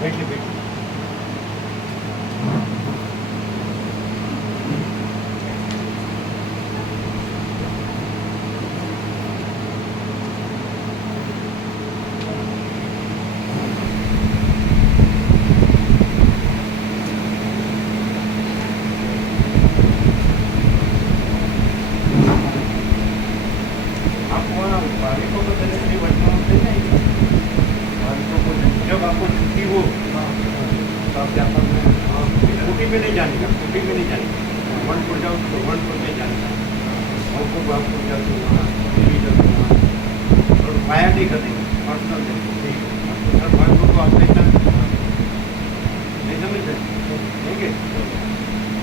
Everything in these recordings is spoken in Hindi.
बैठिए बैठिए। आप वहाँ बालिकों को देने के लिए बैठना होते नहीं, बालिकों को जब आपको छुट्टी हो तो आप अध्यापन में स्कूटी में नहीं जाने का, स्कूटी में नहीं जाने का, वनपुर जाओ तो वनपुर में जाने का, आपको बापपुर जाओ तो वहाँ दिल्ली जाओ तो वहाँ, और पाया नहीं करेंगे पर्सनल देंगे आपको सर बालिकों को आप नहीं समझते ठीक है।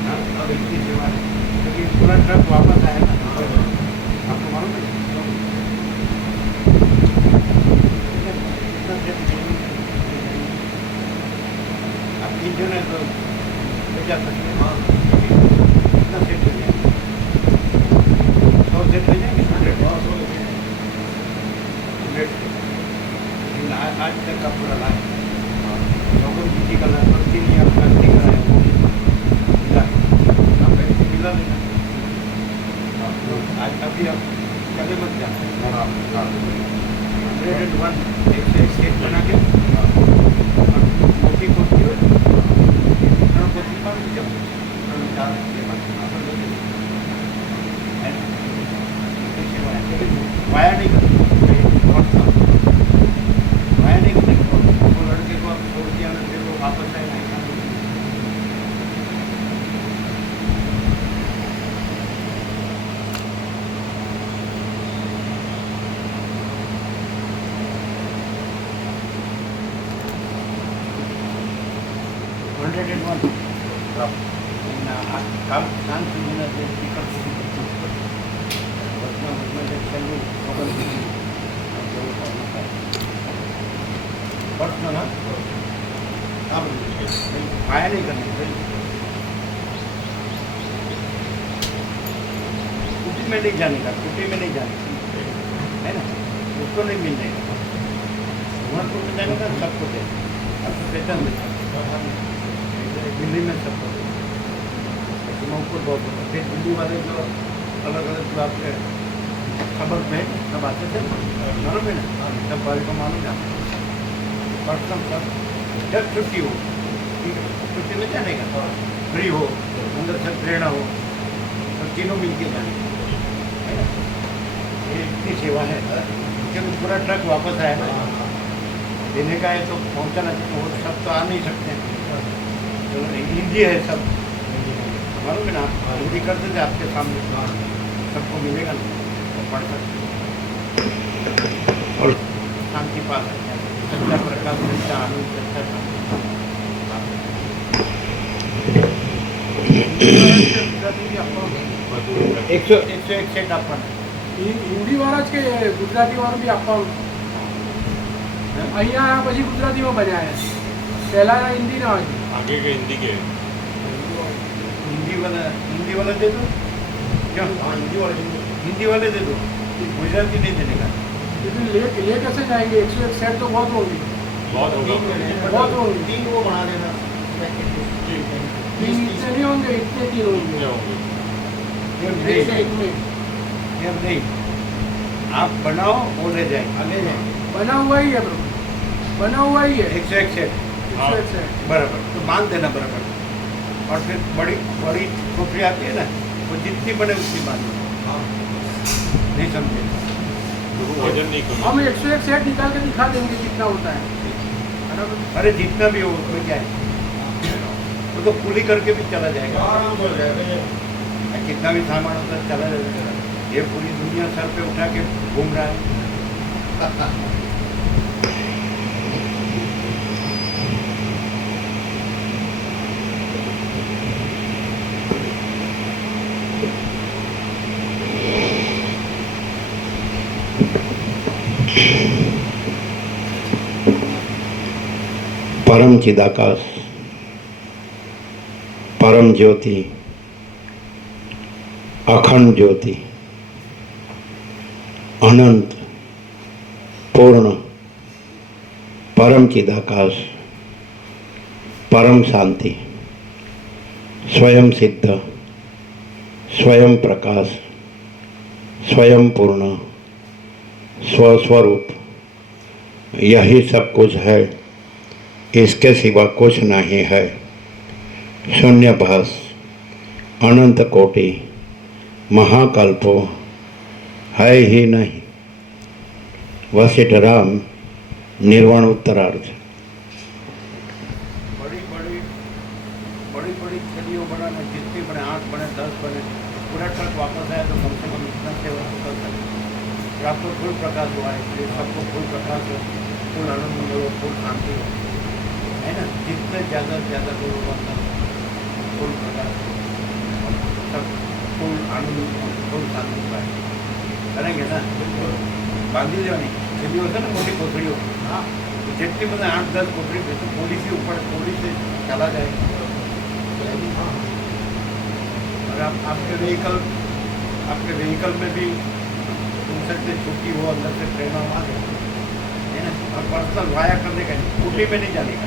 हाँ अब इतनी सेवा है क्योंकि पूरा ट्रक वापस आया ना, आपको मालूम है आप 3 जन है तो ले जा सकते हैं। हाँ कितना सेट ले जाएंगे, 100 सेट ले जाएंगे, 100 लेकिन आज तक का पूरा लाए लोगों किसी का गलती नहीं, आप गलती कराए वो मिला, आप पैसे मिला लेना। आज अभी आप कभी मत जाना, 101 एक से एक सेट बना के मोटी कोटी हो कोटी पर जब 4 वाया नहीं करते, वाया नहीं करते, वो लड़के को आप छोड़ दिया ना फिर वो वापस आए ना। 101 काम सुविधा टिकट पर्सनल आया नहीं करने स्कूटी में नहीं जाने का, स्कूटी में नहीं जाने है ना, उसको नहीं मिलने का, वनपुर में जाने का सबको दे, आपको वेतन देता दिल्ली में सबको महत्व बहुत होता है। दिल्ली वाले जो अलग अलग जो आपके खबर पे सब आते थे मालूम है ना, सब बारे को मालूम है पर्सनल सब जब छुट्टी हो ठीक है, छुट्टी में जाने का फ्री हो अंदर से प्रेरणा हो तो तीनों मिल के जाने है ना, ये इतनी सेवा है जब पूरा ट्रक वापस आया ना देने का है तो पहुँचाना चाहिए, वो सब तो आ नहीं सकते हैं, तो हिंदी है सब मालूम है ना, आप हिंदी करते थे आपके सामने सबको मिलेगा ना तो पढ़ सकते और शांति पा सकते हैं, सच्चा प्रकाश सच्चा आनंद सच्चा एक सौ एक सेट अपन हिंदी वाला के गुजराती वाला भी आप અહીંયા પછી ગુજરાતીમાં બન્યા છે, પહેલા હિન્દી ના હતી, आगे के हिंदी के हिंदी वाला दे दो क्या, हिंदी वाले दे दो, गुजराती नहीं देने का। लेकिन ले कैसे जाएंगे, 101 सेट तो बहुत होंगे, बहुत होगा। बहुत होंगे, 3 वो बना देना, 3 इतने नहीं होंगे, इतने 3 होंगे क्या होंगे? ये नहीं आप बनाओ वो ले जाए, बना हुआ ही है ब्रो, बना हुआ ही है 101 सेट 101 सेट। बराबर, तो बांध देना बराबर, और फिर बड़ी बड़ी टोकरी आती है ना, वो जितनी बने उतनी बांध दो। नहीं समझे तो वो वजन नहीं कम हम 101 सेट निकाल के दिखा देंगे कितना होता है ना? अरे जितना भी हो उसमें क्या है, वो तो पुली करके भी चला जाएगा, कितना भी सामान होता है चला जाएगा। ये पूरी दुनिया सर पे उठा के घूम रहा है परम चिदाकाश, परम ज्योति, अखंड ज्योति, अनंत पूर्ण परम चिदाकाश परम शांति, स्वयं सिद्ध, स्वयं प्रकाश, स्वयं पूर्ण, स्वस्वरूप, यही सब कुछ है, इसके सिवा कुछ नहीं है। शून्यभास, अनंत कोटि, महाकल्पो है ही नहीं। वशिष्ठ राम, निर्वाण उत्तरार्थ। बड़ी बड़ी बड़ी बड़ी छड़ियों बनाने, जितनी बने 8 बने 10 बने, पूरा ट्रक वापस आया तो कम से कम इतना सेवा कर सकते। आपको फुल प्रकाश हुआ है, इसलिए सबको फुल प्रकाश हो, फुल आनंद हो, फुल शांति हो, है ना। जितने ज़्यादा से ज़्यादा लोग अंदर फुल प्रकाश हो, सब फुल आनंद, फुल शांति पाए, करेंगे ना। बांधी देवानी छड़ी होता है ना, मोटी कोथड़ी हो, हाँ, जितनी मतलब 8-10 कोथड़ी तो थोड़ी सी ऊपर थोड़ी से चला जाएगा। और आपके व्हीकल में भी तुमसे छुट्टी हो, अंदर से प्रेरणा आ जाए, है ना। और पर्सनल वाया करने का नहीं, स्कूटी में नहीं जाने का।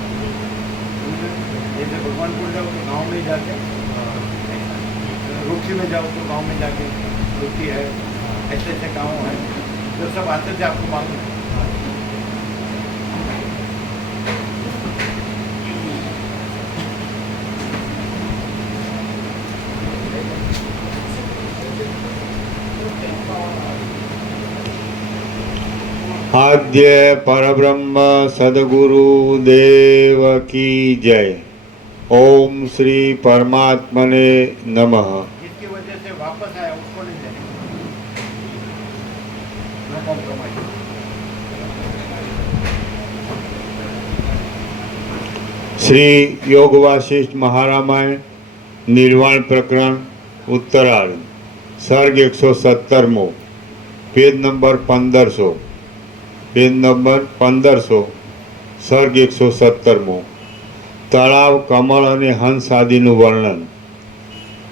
जैसे भगवानपुर जाओ तो गांव में जाके, रुखी में जाओ तो गांव में जाके रुखी है, ऐसे ऐसे गाँव है जो सब आते थे, आपको मालूम है। आद्य परब्रह्म सद्गुरु देव की जय। ओम श्री परमात्मने नमः। जिसकी वजह से वापस आया उसको नहीं देने, नो कॉम्प्रोमाइज। श्री योग वासिष्ठ महारामायण निर्वाण प्रकरण उत्तरार्ध, सर्ग 170मो, पेज नंबर 1500, पेज नंबर 1500, सर्ग 170मो। तળાવ, કમળ અને હંસ આદિનું વર્ણન।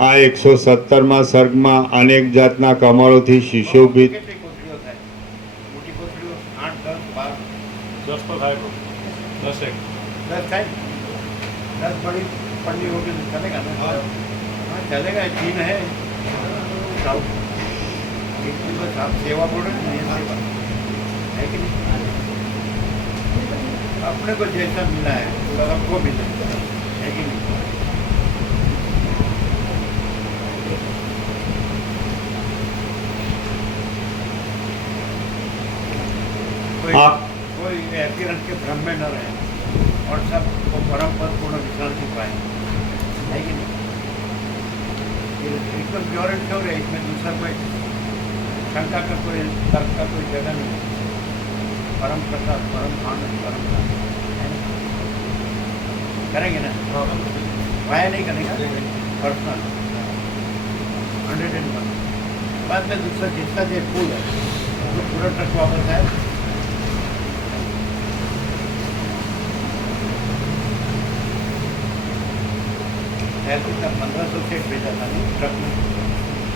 આ 170મા સર્ગમાં અનેક જાતના કમળોથી સુશોભિત કેટલી કોથળીઓ થાય? મોટી કોથળીઓ 8, 10, 12, 10 तो થાય 10 एक 10 થાય। 10 बड़ी पन्नी होगी तो चलेगा ना। हाँ चलेगा, 3 है साउथ। एक भी बस आप सेवा बोल रहे हैं, ये सेवा है कि नहीं। अपने को जैसा मिला है तो सबको मिले, है कि नहीं। कोई अपीयरेंस के भ्रम में न रहे और सबको परम पद पूर्ण विश्रांति पाए, है कि नहीं। ये एकदम प्योर एंड श्योर है, इसमें दूसरा कोई शंका का, कोई तर्क का कोई जगह नहीं। परम प्रसाद, परम आनंद, परम शांति, है ना। करेंगे ना, वाया नहीं करेंगे, पर्सनल 101। बाद में दूसरा जितना जो फूल है तो पूरा ट्रक वापस आए। ऐसे का 1500 सेट भेजा था नहीं, ट्रक में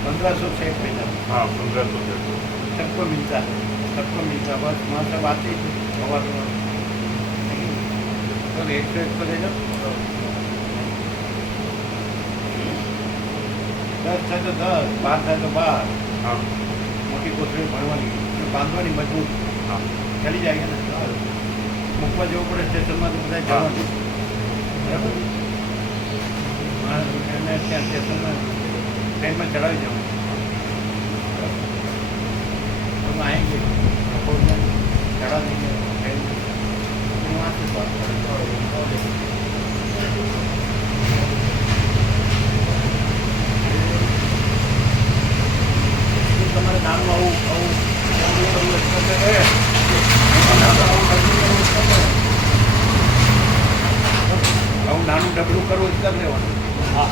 1500 सेट भेजा था। हाँ 1500 से सबको मिलता है, सबको मिलता है। बस वहाँ सब आते ही और तो 101 को ले जाओ। 10 થાય તો 10, 12 થાય તો 12। हाँ મોટી કોથળી ભરવાની, બાંધવાની મજબૂત, हाँ ચલી જાય ને। મૂકવા જવું પડે સ્ટેશનમાં તો બધા જવાનું, બરાબર। એને ત્યાં સ્ટેશનમાં ટ્રેનમાં ચડાવી જવાનું। हम आएंगे चढ़ा देंगे ट्रेन में, वहाँ से बात करेंगे। તમારે નાનું આવું નાનું ડબલું કરવું જ કરી લેવાનું। हाँ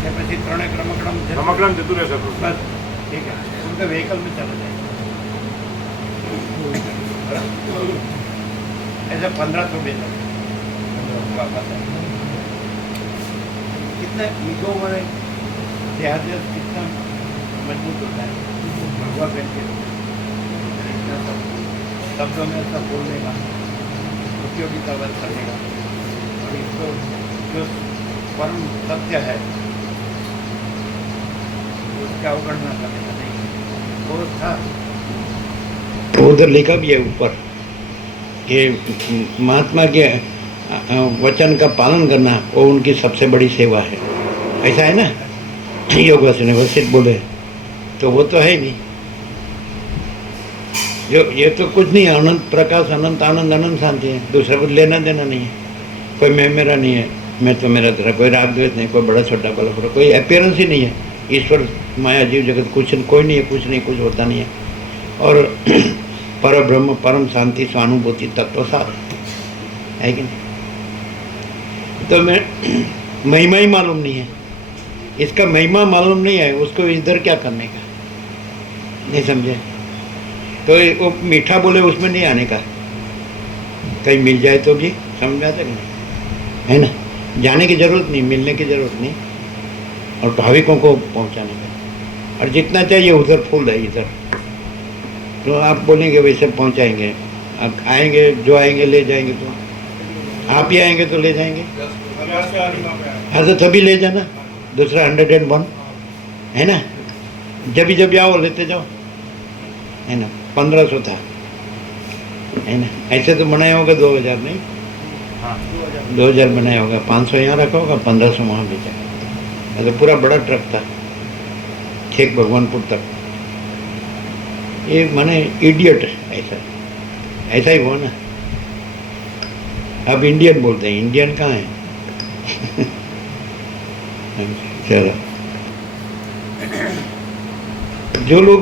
તે પછી 3 રમકડમ रमकड़म जतु रहे सब बस ठीक है, उनके व्हीकल में चला जाए। ऐसे 1500 बेचा वापस आए। कितना ईगो में देहात कितना मजबूत होता है, भगवा पहन के इतना सब शब्दों में सब बोलने का, उपयोगिता वर्ग करने का, इसको जो परम सत्य है उसकी अवगणना करने का नहीं, वो था। तो उधर लिखा भी है ऊपर कि महात्मा के वचन का पालन करना वो उनकी सबसे बड़ी सेवा है, ऐसा है ना। योग वशिष्ठ बोले, तो वो तो है ही नहीं। जो ये तो कुछ नहीं है, अनंत प्रकाश, अनंत आनंद, अनंत शांति है, दूसरा कुछ लेना देना नहीं है। कोई मैं मेरा नहीं है, मैं तो मेरा तेरा, कोई राग द्वेष नहीं, कोई बड़ा छोटा बड़ा बड़ा, कोई अपीयरेंस ही नहीं है। ईश्वर माया जीव जगत कुछ कोई नहीं है, कुछ नहीं, कुछ होता नहीं है। और पर ब्रह्म, परम शांति, स्वानुभूति, तत्वसार है कि नहीं। तो मैं महिमा ही मालूम नहीं है, इसका महिमा मालूम नहीं है, उसको इधर क्या करने का, नहीं समझे। तो वो मीठा बोले उसमें नहीं आने का, कहीं मिल जाए तो भी समझ में आता कि नहीं, है ना। जाने की जरूरत नहीं, मिलने की जरूरत नहीं, और भाविकों को पहुंचाने का। और जितना चाहिए उधर फूल है, इधर तो आप बोलेंगे वैसे पहुंचाएंगे। आप आएंगे, जो आएंगे ले जाएंगे, तो आप ही आएंगे तो ले जाएंगे। हाँ तो तभी ले जाना। दूसरा 101 है ना, जब आओ लेते जाओ, है ना। 1500 था, है ना। ऐसे तो बनाया होगा 2000 नहीं, 2000 बनाया होगा। 500 यहाँ रखा होगा, 1500 वहाँ भेजा। तो पूरा बड़ा ट्रक था, छेक भगवानपुर तक। ये माने इडियट, ऐसा ही हुआ ना। अब इंडियन बोलते हैं, इंडियन कहाँ है। चलो, जो लोग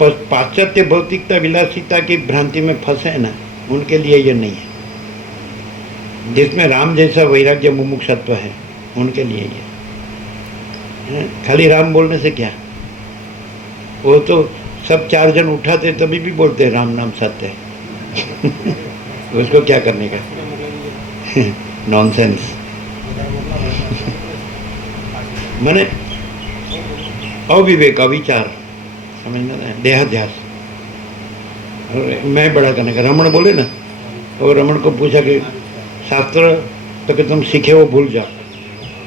पाश्चात्य भौतिकता, विलासिता की भ्रांति में फंसे हैं ना, उनके लिए ये नहीं है। जिसमें राम जैसा वैराग्य मुमुक्षत्व है, उनके लिए ये। खाली राम बोलने से क्या, वो तो सब 4 जन उठाते तभी भी बोलते राम नाम सत्य है। उसको क्या करने का। नॉनसेंस। माने अविवेक, अविचार, समझना है, देहाध्यास। और मैं बड़ा करने का। रमण बोले ना, और रमण को पूछा कि शास्त्र तो कि तुम सीखे वो भूल जाओ,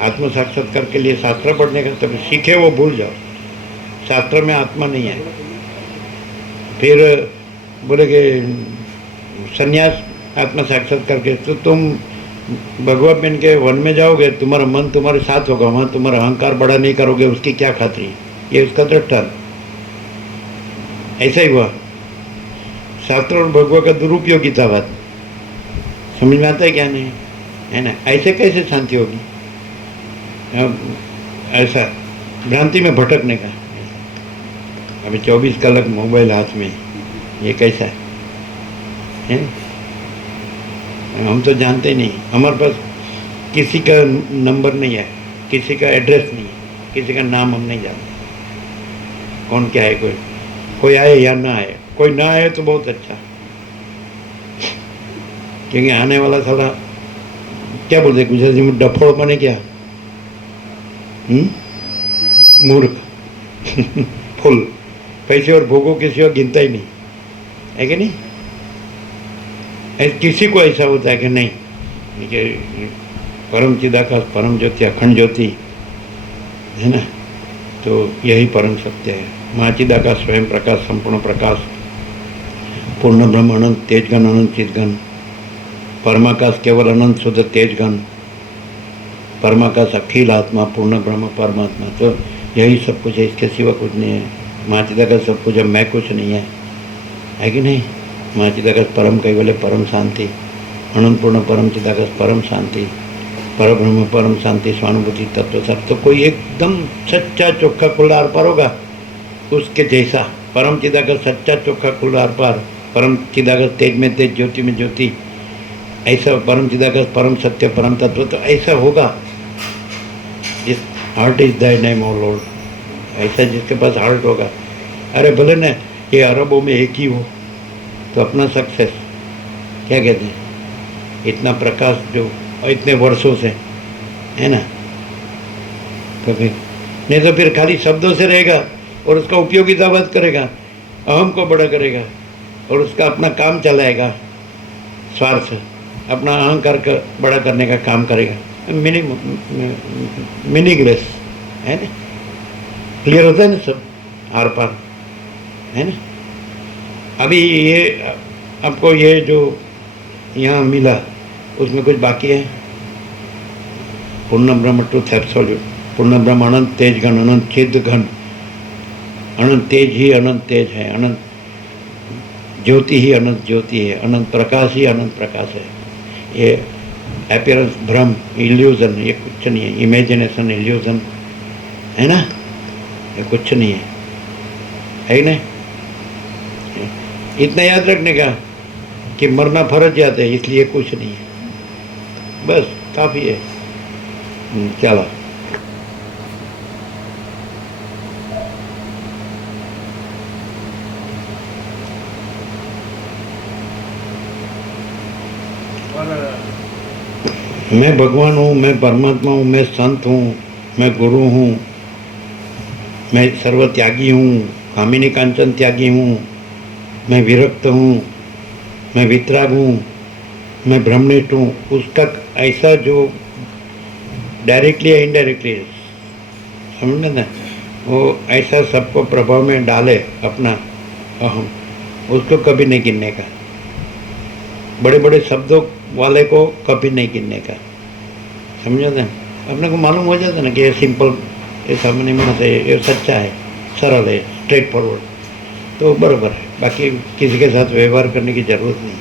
आत्म साक्षात्कार के लिए शास्त्र पढ़ने का, तो सीखे वो भूल जाओ, शास्त्र में आत्मा नहीं है। फिर बोले कि संन्यास आत्म साक्षात्कार के, तो तुम भगवा पहन के वन में जाओगे, तुम्हारा मन तुम्हारे साथ होगा, वहाँ तुम्हारा अहंकार बड़ा नहीं करोगे, उसकी क्या खातिर। ये उसका दृष्टांत। ऐसा ही हुआ। शास्त्र और भगवा का दुरुपयोगितावाद समझ में आता है क्या नहीं, है ना। ऐसे कैसे शांति होगी। ऐसा भ्रांति में भटकने का। अभी 24 कलाक मोबाइल हाथ में, ये कैसा है? हम तो जानते ही नहीं। हमारे पास किसी का नंबर नहीं है, किसी का एड्रेस नहीं है, किसी का नाम हम नहीं जानते, कौन क्या है। कोई आए या ना आए, कोई ना आए तो बहुत अच्छा, क्योंकि आने वाला साला क्या बोलते गुजराती में, डफोड़ बने क्या, मूर्ख। फुल पैसे और भोगों के सिवा गिनता ही नहीं है कि नहीं। किसी को ऐसा होता है कि नहीं, कि परम चिदाकाश, परम ज्योति, अखंड ज्योति है ना, तो यही परम सत्य है। महाचिदाकाश, स्वयं प्रकाश, संपूर्ण प्रकाश, पूर्ण ब्रह्म, अनंत तेजगन, अनंत चिदगन, परमाकाश केवल अनंत शुद्ध तेजगन, परमाकाश अखिल आत्मा, पूर्ण ब्रह्म परमात्मा। तो यही सब कुछ है, इसके सिवा कुछ नहीं है। महाचिदाकाश सब कुछ है, मैं कुछ नहीं है कि नहीं। महाचिदाकाश परम कैवल्य, परम शांति, अनंत पूर्ण परम चिदाकाश, परम शांति, पर ब्रह्म, परम शांति, स्वानुभूति, तत्व सर। तो कोई एकदम सच्चा चोखा खुला आर पार होगा उसके जैसा। परम चिदाकाश सच्चा चोखा खुला आर पार, परम चिदाकाश तेज में तेज, ज्योति में ज्योति, ऐसा परम चिदाकाश, परम सत्य, परम तत्व। तो ऐसा होगा जिस heart is that name O Lord, ऐसा जिसके पास हार्ट होगा। अरे भले ना ये अरबों में एक ही हो तो अपना सक्सेस, क्या कहते हैं, इतना प्रकाश जो इतने वर्षों से है ना। तो फिर नहीं तो फिर खाली शब्दों से रहेगा और उसका उपयोगितावाद करेगा, अहम को बड़ा करेगा और उसका अपना काम चलाएगा, स्वार्थ, अपना अहंकार का बड़ा करने का काम करेगा, मीनिंगलेस है ना। क्लियर होता है ना सब, आर पार है ना। अभी ये आपको ये जो यहाँ मिला उसमें कुछ बाकी है? पूर्ण ब्रह्म ट्रुथ एब्सोल्यूट, पूर्ण ब्रह्म अनंत तेज घन, अनंत चिद घन, अनंत तेज ही अनंत तेज है, अनंत ज्योति ही अनंत ज्योति है, अनंत प्रकाश ही अनंत प्रकाश है। ये अपीयरेंस भ्रम, इल्यूजन, ये कुछ नहीं है। इमेजिनेशन, इल्यूजन है ना, ये कुछ नहीं है ना। इतना याद रखने का कि मरना फर्ज जाता है, इसलिए कुछ नहीं है, बस काफ़ी है। चलो मैं भगवान हूँ, मैं परमात्मा हूँ, मैं संत हूँ, मैं गुरु हूँ, मैं सर्वत्यागी हूँ, कामिनी कांचन त्यागी हूँ, मैं विरक्त हूँ, मैं वितराग हूँ, मैं ब्रह्मनिष्ठ हूँ, उसका ऐसा जो डायरेक्टली या इनडायरेक्टली समझना ना, वो ऐसा सबको प्रभाव में डाले अपना अहम, उसको कभी नहीं गिनने का। बड़े बड़े शब्दों वाले को कभी नहीं गिनने का, समझा ना। अपने को मालूम हो जाता ना कि ये सिंपल, ये सामने में है, ये सच्चा है, सरल है, स्ट्रेट फॉरवर्ड, तो बराबर है। बाकी किसी के साथ व्यवहार करने की ज़रूरत नहीं है।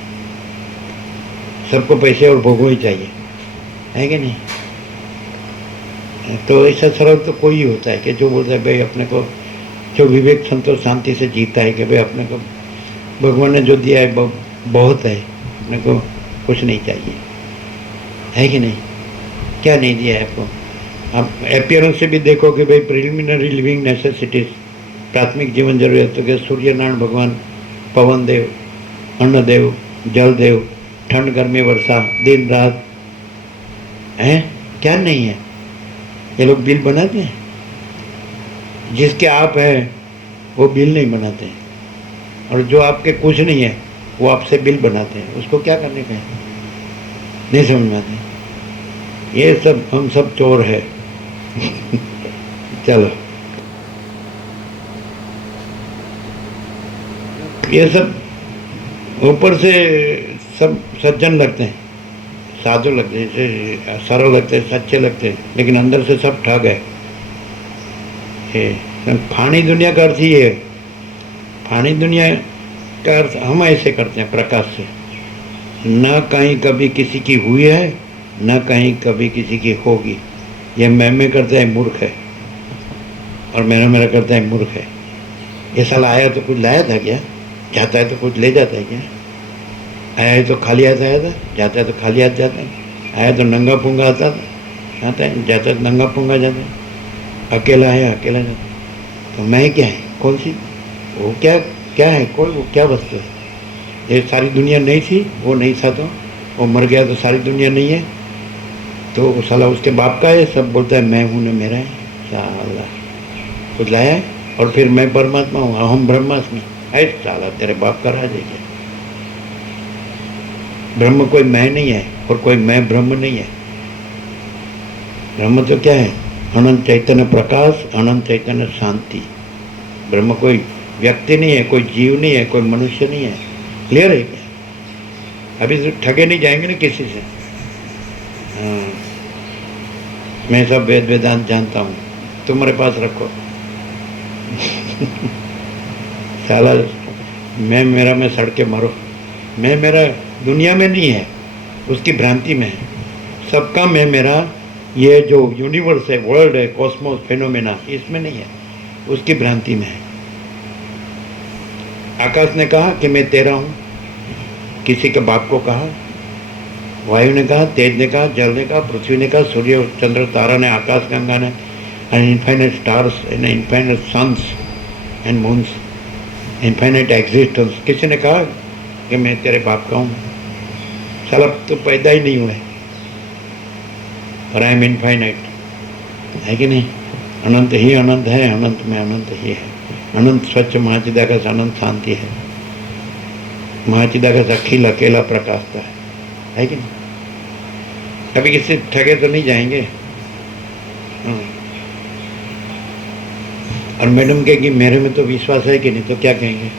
सबको पैसे और भोगो ही चाहिए, है कि नहीं। तो ऐसा सरल तो कोई ही होता है कि जो बोलता है भाई अपने को, जो विवेक संतोष शांति से जीता है कि भाई अपने को भगवान ने जो दिया है बहुत है, अपने को कुछ नहीं चाहिए, है कि नहीं। क्या नहीं दिया है आपको? आप अपीयरेंस से भी देखो कि भाई प्रिलिमिनरी लिविंग नेसेसिटीज, प्राथमिक जीवन जरूरतों के सूर्यनारायण भगवान, पवन देव, अन्न देव, जल देव, ठंड गर्मी वर्षा, दिन रात, हैं क्या नहीं है। ये लोग बिल बनाते हैं, जिसके आप हैं वो बिल नहीं बनाते हैं, और जो आपके कुछ नहीं है वो आपसे बिल बनाते हैं। उसको क्या करने का है, नहीं समझ में आते। ये सब हम सब चोर है। चलो ये सब ऊपर से सब सज्जन लगते हैं, साधु लगते हैं, सरल लगते हैं, सच्चे लगते हैं, लेकिन अंदर से सब ठग है। फानी दुनिया का अर्थ ही है। फानी दुनिया का अर्थ हम ऐसे करते हैं प्रकाश से, न कहीं कभी किसी की हुई है, न कहीं कभी किसी की होगी। ये मैं करता है मूर्ख है, और मेरा करता है मूर्ख है। ये साला आया तो कुछ लाया था क्या, जाता है तो कुछ ले जाता है क्या। आया है तो खाली हाथ आया था, जाता है तो खाली हाथ जाता है। आया तो नंगा पुंगा आता है, जाता है तो नंगा पुंगा जाता है। अकेला है, अकेला जाता है। तो मैं क्या है, कौन सी, वो क्या क्या है, कोई वो क्या वस्तु है। ये सारी दुनिया नहीं थी, वो नहीं था तो वो मर गया तो सारी दुनिया नहीं है। तो वो साला उसके बाप का है, सब बोलता है मैं हूँ न मेरा है। साला कुछ लाया है, और फिर मैं परमात्मा हूँ, अहम ब्रह्मास्मि। है साला तेरे बाप का राज है क्या। ब्रह्म कोई मैं नहीं है, और कोई मैं ब्रह्म नहीं है। ब्रह्म तो क्या है, अनंत चैतन्य प्रकाश, अनंत चैतन्य शांति। ब्रह्म कोई व्यक्ति नहीं है, कोई जीव नहीं है, कोई मनुष्य नहीं है। क्लियर है क्या। अभी तो ठगे नहीं जाएंगे ना किसी से। हाँ, मैं सब वेद वेदांत जानता हूँ, तुम्हारे पास रखो। साला मैं मेरा में सड़ के मरो। मैं मेरा दुनिया में नहीं है, उसकी भ्रांति में है। सबका मैं मेरा, ये जो यूनिवर्स है, वर्ल्ड है, कॉस्मोस, फेनोमेना, इसमें नहीं है, उसकी भ्रांति में है। आकाश ने कहा कि मैं तेरा हूँ, किसी के बाप को कहा। वायु ने कहा, तेज ने कहा, जल ने कहा, पृथ्वी ने कहा, सूर्य चंद्र तारा ने, आकाश गंगा ने, and infinite stars and infinite suns and moons, infinite existence. किसी ने कहा कि मैं तेरे बाप का हूँ। साला तो पैदा ही नहीं हुए, और आई एम इनफाइनाइट, है कि नहीं। अनंत ही अनंत है, अनंत में अनंत ही है। अनंत स्वच्छ महाचिदाकाश अनंत शांति है। महाचिदाकाश अखिल अकेला प्रकाशता है। है कि नहीं? कभी किसी ठगे तो नहीं जाएंगे। हाँ। और मैडम कहेगी मेरे में तो विश्वास है कि नहीं, तो क्या कहेंगे?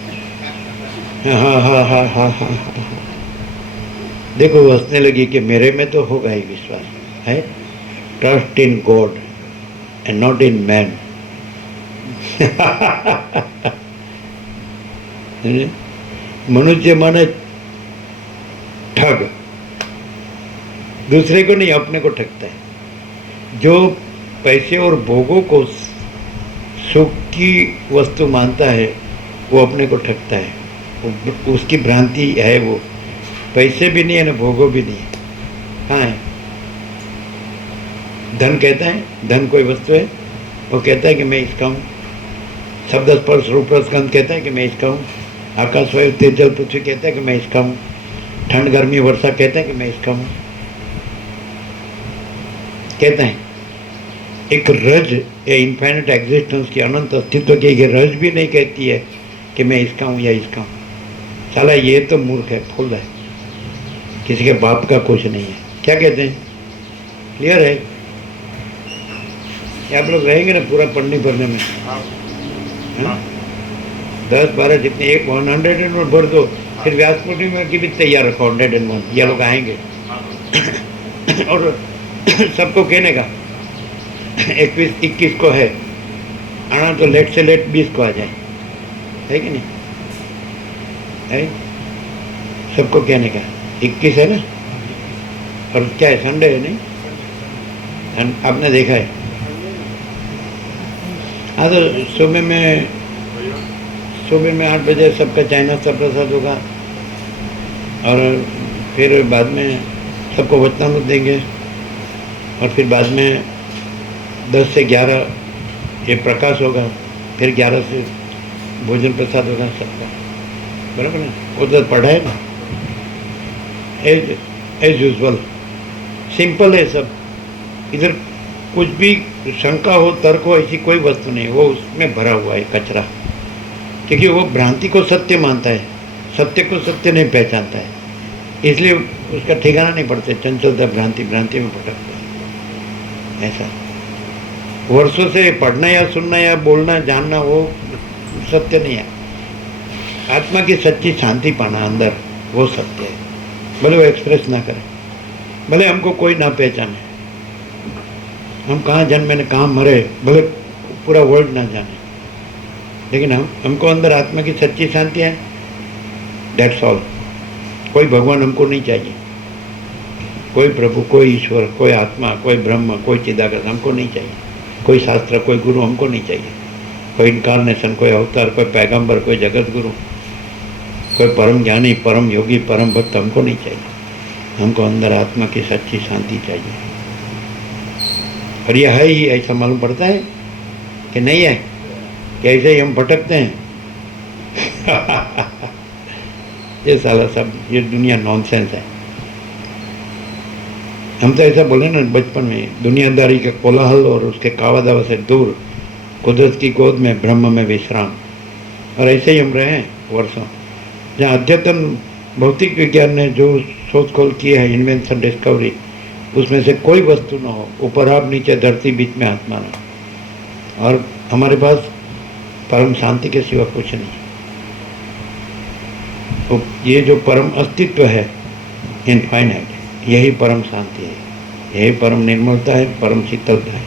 हाँ हाँ हाँ हाँ हाँ हाँ हाँ। देखो वो हंसने लगी कि मेरे में तो होगा ही विश्वास, है। Trust in God and not in man. मनुष्य माने ठग, दूसरे को नहीं अपने को ठगता है। जो पैसे और भोगों को सुख की वस्तु मानता है वो अपने को ठगता है, उसकी भ्रांति है। वो पैसे भी नहीं है ना भोगो भी नहीं है। हाँ, धन कहता है, धन कोई वस्तु है, वो कहता है कि मैं इसका हूँ। शब्द स्पर्श रूप रसगंध कहता है कि मैं इसका हूँ। आकाश वायु तेज जल पृथ्वी कहता है कि मैं इसका हूँ। ठंड गर्मी वर्षा कहता है कि मैं इसका हूँ। कहता है एक रज या इन्फाइनेट एग्जिस्टेंस की अनंत अस्तित्व की ये रज भी नहीं कहती है कि मैं इसका हूँ या इसका हूँ। साला ये तो मूर्ख है, फुल है, किसी के बाप का कुछ नहीं है। क्या कहते हैं? क्लियर है? आप लोग रहेंगे ना पूरा पढ़ने पढ़ने में? हाँ? 10-12 जितने 101 भर दो, फिर व्यास पूर्णिमा की भी तैयार रखो 101। ये लोग आएंगे और सबको कहने का 21 को है आना, तो लेट से लेट 20 को आ जाए, है कि नहीं? है सबको कहने का 21 है ना। और क्या है, संडे है नहीं? आपने देखा है? हाँ, तो सुबह में 8 बजे सबका चाय नाश्ता प्रसाद होगा और फिर बाद में सबको वचनामृत देंगे और फिर बाद में 10 से 11 ये प्रकाश होगा, फिर 11 से भोजन प्रसाद होगा सबका, बराबर ना? वो तो पढ़ा है ना, एज यूजल, सिंपल है सब। इधर कुछ भी शंका हो, तर्क हो, ऐसी कोई वस्तु नहीं, वो उसमें भरा हुआ है कचरा। क्योंकि वो भ्रांति को सत्य मानता है, सत्य को सत्य नहीं पहचानता है, इसलिए उसका ठिकाना नहीं पड़ता, चंचलता भ्रांति में भटकता है। ऐसा वर्षों से पढ़ना या सुनना या बोलना जानना वो सत्य नहीं है। आत्मा की सच्ची शांति पाना अंदर, वो सत्य है। भले वो एक्सप्रेस ना करे, भले हमको कोई ना पहचाने, हम कहाँ जन्मे ने कहाँ मरे, भले पूरा वर्ल्ड ना जाने, लेकिन हमको अंदर आत्मा की सच्ची शांति है। That's all. कोई भगवान हमको नहीं चाहिए, कोई प्रभु, कोई ईश्वर, कोई आत्मा, कोई ब्रह्म, कोई चिदाकाश हमको नहीं चाहिए। कोई शास्त्र, कोई गुरु हमको नहीं चाहिए। कोई इनकारनेशन, कोई अवतार, कोई पैगंबर, कोई जगत गुरु, कोई परम ज्ञानी, परम योगी, परम भक्त हमको नहीं चाहिए। हमको अंदर आत्मा की सच्ची शांति चाहिए। और यह है ही, ऐसा मालूम पड़ता है कि नहीं है, कि ऐसे ही हम भटकते हैं। ये साला सब, ये दुनिया नॉनसेंस है। हम तो ऐसा बोले ना बचपन में, दुनियादारी के कोलाहल और उसके कावा दावा से दूर, कुदरत की गोद में, ब्रह्म में विश्राम। और ऐसे ही हम रहे हैं वर्षों। जहाँ अध्यतन भौतिक विज्ञान ने जो शोध खोल की है, इन्वेंशन, डिस्कवरी, उसमें से कोई वस्तु ना हो, ऊपर आप, नीचे धरती, बीच में आत्मा ना हो। और हमारे पास परम शांति के सिवा कुछ नहीं। तो ये जो परम अस्तित्व है इनफाइनाइट, यही परम शांति है, यही परम निर्मलता है, परम शीतलता है,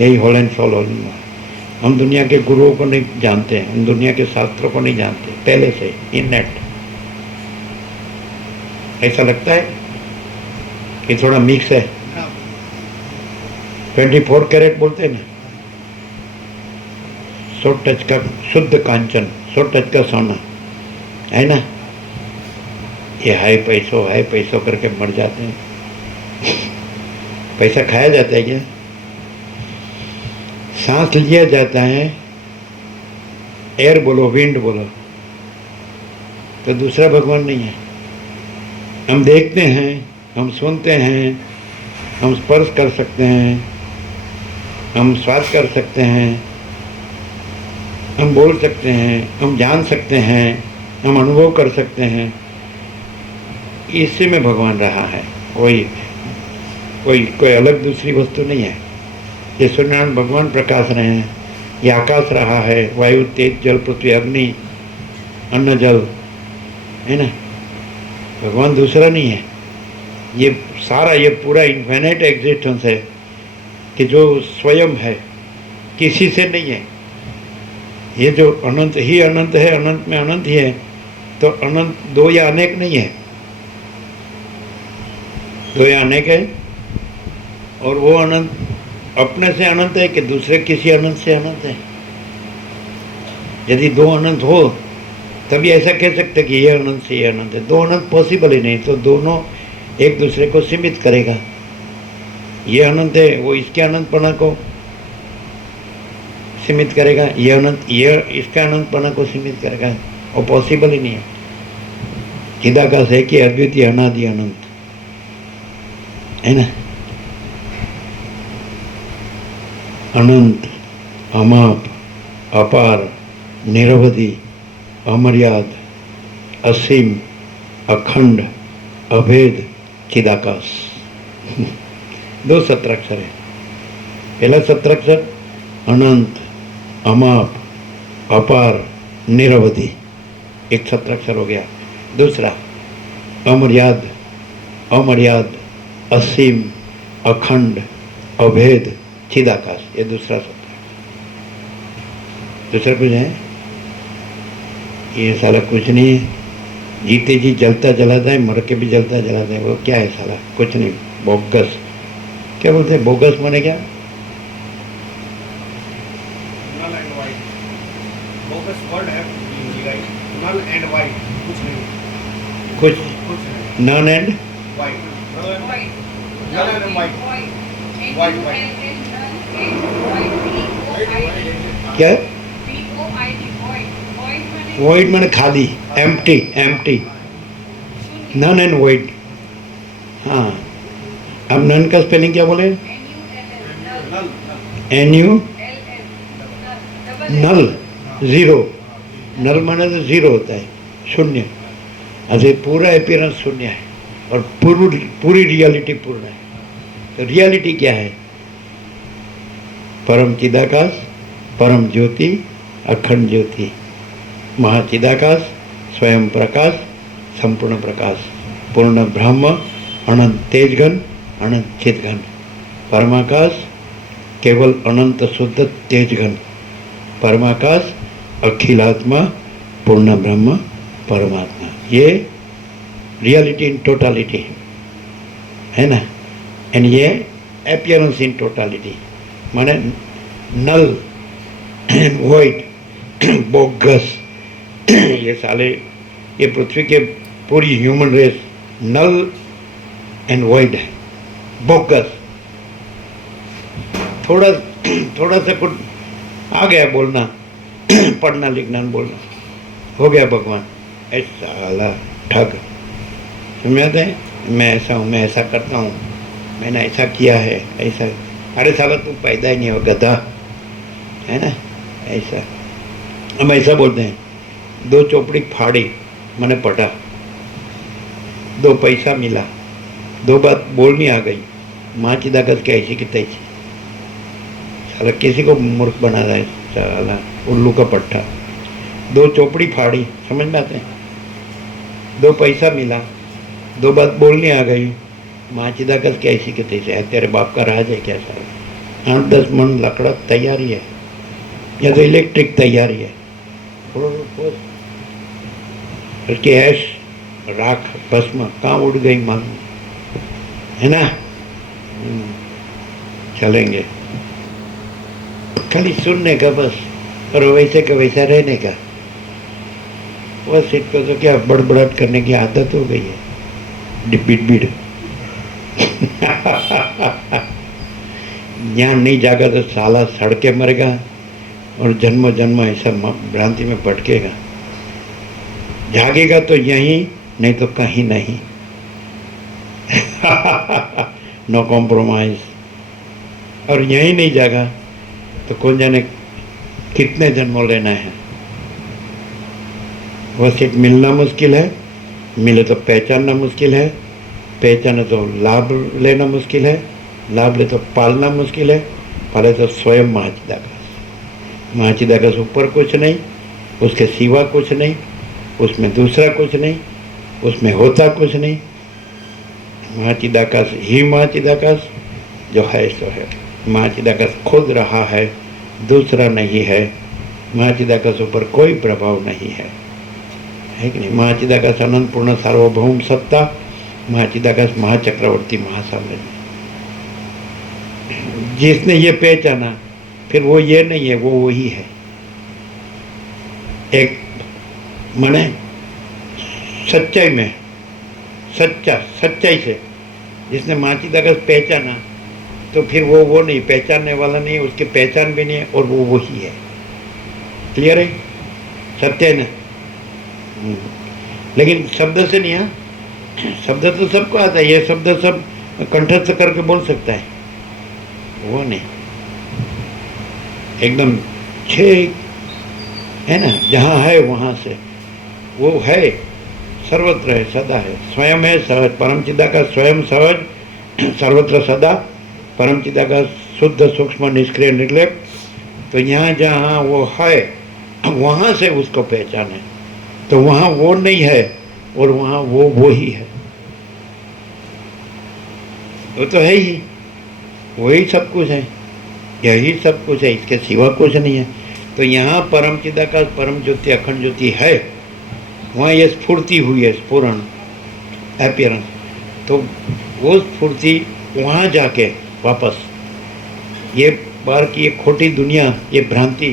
यही होल एंड सोल होल। हम दुनिया के गुरुओं को नहीं जानते हैं, हम दुनिया के शास्त्रों को नहीं जानते पहले से, इननेट। ऐसा लगता है कि थोड़ा मिक्स है। 24 कैरेट बोलते हैं ना, 100 टच का शुद्ध कांचन, 100 टच का सोना, है ना। ये हाई पैसों करके मर जाते हैं। पैसा खाया जाता है क्या? सांस लिया जाता है, एयर बोलो, विंड बोलो, तो दूसरा भगवान नहीं है। हम देखते हैं, हम सुनते हैं, हम स्पर्श कर सकते हैं, हम स्वाद कर सकते हैं, हम बोल सकते हैं, हम जान सकते हैं, हम अनुभव कर सकते हैं, इसी में भगवान रहा है, कोई कोई कोई अलग दूसरी वस्तु नहीं है। ये सूर्यनारायण भगवान प्रकाश रहे हैं, ये आकाश रहा है, वायु तेज जल पृथ्वी अग्नि अन्न जल, है ना। भगवान दूसरा नहीं है। ये सारा ये पूरा इन्फिनिट एग्जिस्टेंस है कि जो स्वयं है, किसी से नहीं है। ये जो अनंत ही अनंत है, अनंत में अनंत ही है, तो अनंत दो या अनेक नहीं है, दो या अनेक है। और वो अनंत अपने से अनंत है कि दूसरे किसी अनंत से अनंत है। यदि दो अनंत हो तभी ऐसा कह सकते कि ये अनंत से ये अनंत है। दो अनंत पॉसिबल ही नहीं, तो दोनों एक दूसरे को सीमित करेगा। ये अनंत है, वो इसके अनंतपना को सीमित करेगा, ये अनंत ये इसका अनंतपना को सीमित करेगा, और पॉसिबल ही नहीं है। चिदाकाश है कि अद्वितीय अनादि अनंत है ना। अनंत, अमाप, अपार, निरवधि, अमर्याद, असीम, अखंड, अभेद, चिदाकाश। दो सत्राक्षर है। पहला सत्राक्षर अनंत, अमाप, अपार, निरवधि, एक सत्राक्षर हो गया। दूसरा अमर्याद, अमर्याद, असीम, अखंड, अभेद, चिदाकाश, ये दूसरा सत्र। दूसरा कुछ है? ये साला कुछ नहीं है। जीते जी जलता जलाता है, मर के भी जलता जलाता है। वो क्या है साला? कुछ नहीं, बोगस। क्या बोलते हैं बोगस? माने क्या? Null and void, bogus word है राइट। नल एंड वाइट, कुछ नहीं, कुछ कुछ नहीं। Null and void, White. Null and void, White. White, क्या? Void. Void माने वॉइड माने खाली, एम्प्टी, एम्प्टी, शून्य। Null and void. हाँ, अब नन का स्पेलिंग क्या बोले? NULL. N U LL. Null, zero. Null माने तो जीरो होता है, शून्य। अच्छा, पूरा अपीयरेंस शून्य है और पूरी रियलिटी पूर्ण है। तो रियलिटी क्या है? परम चिदाकाश, परम ज्योति, अखंड ज्योति, महाचिदाकाश, स्वयं प्रकाश, संपूर्ण प्रकाश, पूर्ण ब्रह्म, अनंत तेजघन, अनंत चिदघन, परमाकाश, केवल अनंत शुद्ध तेजघन, परमाकाश, अखिलात्मा, पूर्ण ब्रह्म, परमात्मा। ये रियलिटी इन टोटालिटी है ना। एंड ये अपीयरेंस इन टोटालिटी माने नल एंड वॉइड, बोगस। ये साले, ये पृथ्वी के पूरी human race null and void है, बोगस। थोड़ा सा कुछ आ गया बोलना, पढ़ना लिखना बोलना, हो गया भगवान। ऐसा साला ठग, समझते हैं? मैं ऐसा हूँ, मैं ऐसा करता हूँ, मैंने ऐसा किया है, ऐसा। अरे साला तू पैदा ही नहीं हो, गधा है ना। ऐसा हम ऐसा बोलते हैं, दो चोपड़ी फाड़ी मैंने पटा, दो पैसा मिला, दो बात बोलनी आ गई, माँ चिदाकस के ऐसी की तैसी। साला किसी को मूर्ख बना रहा है साला, उल्लू का पट्टा। दो चोपड़ी फाड़ी, समझ में आते हैं? दो पैसा मिला, दो बात बोलनी आ गई, माँ चिदाकस के ऐसी की तैसी है। तेरे बाप का राज है क्या साला? 8-10 मन लकड़ा तैयारी है, या तो इलेक्ट्रिक तैयारी है। उसकी ऐश राख भस्म कहाँ उड़ गई मालूम है ना। चलेंगे खाली सुनने का बस, और वैसे का वैसा रहने का बस। इनको तो क्या बड़बड़ाहट करने की आदत हो गई है, डिबिड। ज्ञान नहीं जागा तो साला सड़के मरेगा और जन्म जन्म ऐसा भ्रांति में भटकेगा। जागेगा तो यहीं, नहीं तो कहीं नहीं। No compromise. और यहीं नहीं जागा तो कौन जाने कितने जन्मों लेना है। वह सीट मिलना मुश्किल है मिले तो पहचानना मुश्किल है, पहचाने तो लाभ लेना मुश्किल है, लाभ ले तो पालना मुश्किल है, पाले तो स्वयं महाचिदाकाश। महाचिदाकाश ऊपर कुछ नहीं, उसके सिवा कुछ नहीं, उसमें दूसरा कुछ नहीं, उसमें होता कुछ नहीं। महाचिदाकाश ही महाचिदाकाश जो है सो है। महाचिदाकाश खुद रहा है, दूसरा नहीं है। महाचिदाकाश ऊपर कोई प्रभाव नहीं है कि नहीं। महाचिदाकाश अनंत पूर्ण सार्वभौम सत्ता, महाचिदाकाश महाचक्रवर्ती महासाम्राज्य। जिसने ये पहचाना फिर वो ये नहीं है, वो वही है। एक माने सच्चाई में, सच्चाई से जिसने महाचिदाकाश पहचाना तो फिर वो नहीं, पहचानने वाला नहीं, उसकी पहचान भी नहीं है और वो वही है। क्लियर है? सत्य है ना? लेकिन शब्द से नहीं। हाँ, शब्द तो सबको आता है, ये शब्द सब कंठस्थ करके बोल सकता है, वो नहीं। एकदम छः है ना, जहाँ है वहाँ से वो है, सर्वत्र है, सदा है, स्वयं है सहज। परम चिदाकाश स्वयं सहज, सर्वत्र सदा। परम चिदाकाश शुद्ध सूक्ष्म निष्क्रिय निर्लेप। तो यहाँ जहाँ वो है वहाँ से उसको पहचान है, तो वहाँ वो नहीं है और वहाँ वो ही है। वो तो है ही, वही सब कुछ है, यही सब कुछ है, इसके सिवा कुछ नहीं है। तो यहाँ परम चिदाकाश परम ज्योति अखंड ज्योति है, वहाँ ये स्फूर्ति हुई है, स्फुरण अपीयरेंस। तो वो स्फूर्ति वहाँ जाके वापस ये बार की ये खोटी दुनिया, ये भ्रांति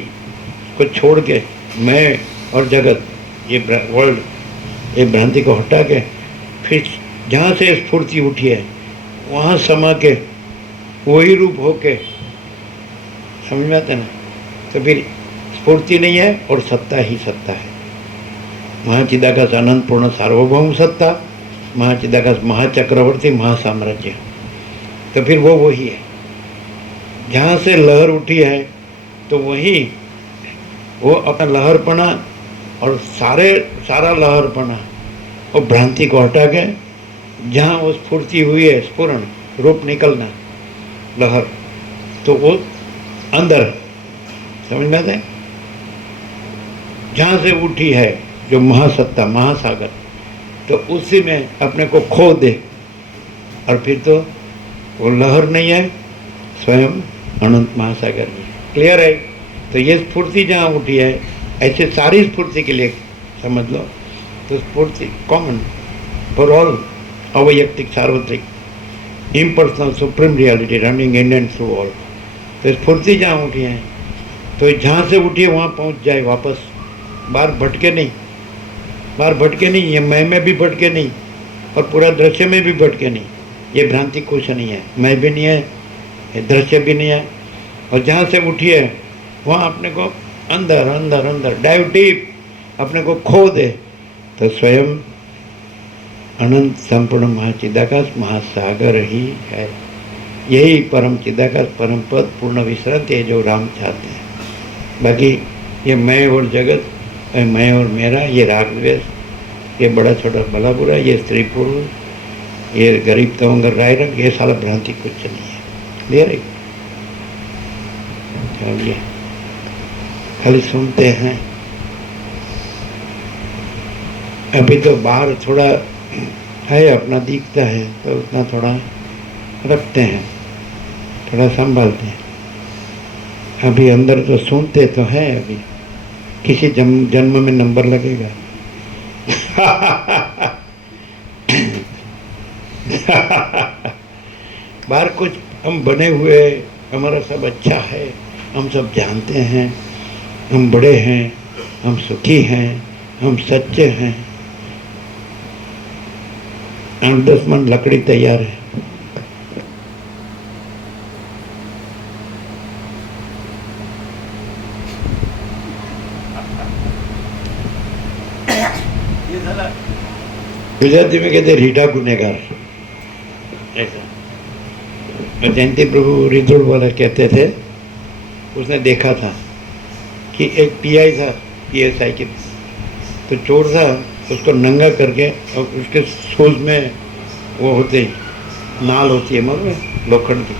को छोड़ के मैं और जगत, ये वर्ल्ड, ये भ्रांति को हटा के फिर जहाँ से स्फूर्ति उठी है वहाँ समा के वही रूप होके, समझ में आता है ना? तो फिर स्फूर्ति नहीं है और सत्ता ही सत्ता है। महाचिदाकाश अनंत पूर्ण सार्वभौम सत्ता, महाचिदाकाश महाचक्रवर्ती महासाम्राज्य। तो फिर वो वही है। जहाँ से लहर उठी है तो वही वो अपना लहरपना और सारा लहरपना और भ्रांति को हटा के जहाँ वो स्फूर्ति हुई है, स्फुरण रूप निकलना लहर, तो वो अंदर, समझ में आता है? जहाँ से उठी है जो महासत्ता महासागर, तो उसी में अपने को खो दे और फिर तो वो लहर नहीं है, स्वयं अनंत महासागर में। क्लियर है? तो ये स्फूर्ति जहाँ उठी है, ऐसे सारी स्फूर्ति के लिए समझ लो। तो स्फूर्ति कॉमन फॉर ऑल, अवैयक्तिक सार्वत्रिक impersonal supreme reality running in and through all. तो स्फूर्ति जहाँ उठी है, तो जहाँ से उठी है वहाँ पहुँच जाए वापस, बाहर भटके नहीं, बाहर भटके नहीं, ये मैं में भी भटके नहीं और पूरा दृश्य में भी भटके नहीं। ये भ्रांति कुछ नहीं है, मैं भी नहीं है, ये दृश्य भी नहीं है। और जहाँ से उठी है वहाँ अपने को अंदर अंदर अंदर डाइव डीप अपने को खो दे, तो स्वयं अनंत संपूर्ण महाचिदाकाश महासागर ही है। यही परम चिदाकाश परम पद पूर्ण विश्रांति है जो राम चाहते हैं। बाकी ये मैं और जगत, मैं और मेरा, ये राग द्वेष, ये बड़ा छोटा भला बुरा, ये स्त्री पुरुष, ये गरीब तवंगर राय रंग, ये सारा भ्रांति कुछ नहीं है। क्लियर है? चलिए खाली सुनते हैं। अभी तो बाहर थोड़ा है, अपना दिखता है तो उतना थोड़ा रखते हैं, थोड़ा संभालते हैं। अभी अंदर तो सुनते तो हैं, अभी किसी जन्म में नंबर लगेगा। बाहर कुछ हम बने हुए, हमारा सब अच्छा है, हम सब जानते हैं, हम बड़े हैं, हम सुखी हैं, हम सच्चे हैं। 8-10 मन लकड़ी तैयार है। गुजराती में कहते रीढ़ा गुनेगार, ऐसा। जयंती प्रभु रिदुड़ वाला कहते थे, उसने देखा था कि एक पीआई था, पीएसआई की, तो चोर था, उसको नंगा करके और उसके सूज में वो होते ही नाल होती है मालूम है लोखंड की,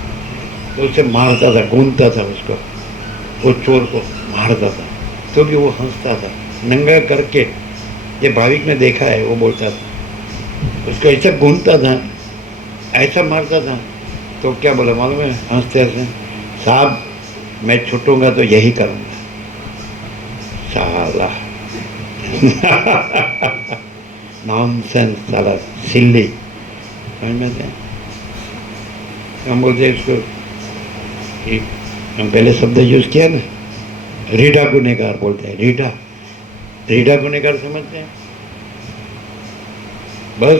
तो उसे मारता था, गूंदता था उसको, वो चोर को मारता था, तो भी वो हंसता था नंगा करके। ये भाविक ने देखा है, वो बोलता था उसको ऐसा गूंदता था, ऐसा मारता था, तो क्या बोला मालूम है हंसते हंसते, साहब मैं छूटूंगा तो यही करूँगा साला। नॉनसेंस साला सिल्ली, समझ में आते हैं? हम बोलते हैं इसको, हम पहले शब्द यूज किया ना, रीढ़ा गुनहगार बोलते हैं, रीढ़ा गुनहगार समझते हैं? बस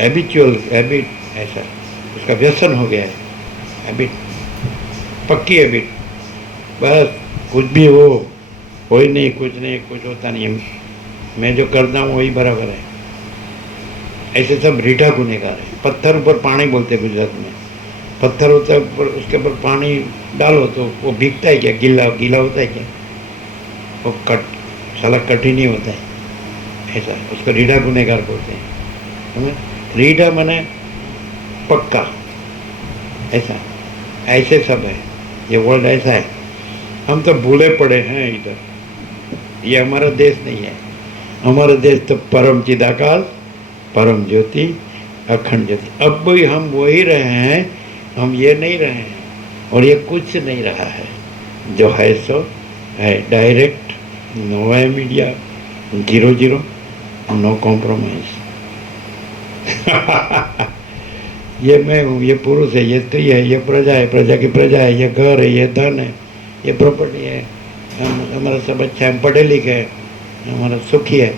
हैबिचुअल हैबिट, ऐसा उसका व्यसन हो गया है, हैबिट, पक्की हैबिट, बस कुछ भी हो, कोई नहीं, कुछ नहीं, कुछ होता नहीं है, मैं जो करता हूँ वही बराबर है, ऐसे सब रीढ़ा गुनहगार है। पत्थर ऊपर पानी बोलते हैं गुजरात में, पत्थर होता है ऊपर, उसके ऊपर पानी डालो तो वो भीगता है क्या, गीला गीला होता है क्या, वो साला कठिन ही होता है, ऐसा उसको रीढ़ा गुनहगार बोलते हैं, समझ? रीढ़ा माने पक्का, ऐसा, ऐसे सब है, ये वर्ल्ड ऐसा है। हम तो भूले पड़े हैं इधर, ये हमारा देश नहीं है। हमारा देश तो परम चिदाकाश, परम ज्योति, अखंड ज्योति। अब भी हम वही रहे हैं, हम ये नहीं रहे हैं, और ये कुछ नहीं रहा है, जो है सो है, डायरेक्ट, नो है मीडिया, 0-0, नो कॉम्प्रोमाइज। ये मैं हूँ, ये पुरुष है, ये स्त्री है, ये प्रजा है, प्रजा की प्रजा है, ये घर है, ये धन है, ये प्रॉपर्टी है, हमारा सब अच्छा है, हम पढ़े लिखे हैं, हमारा सुखी है।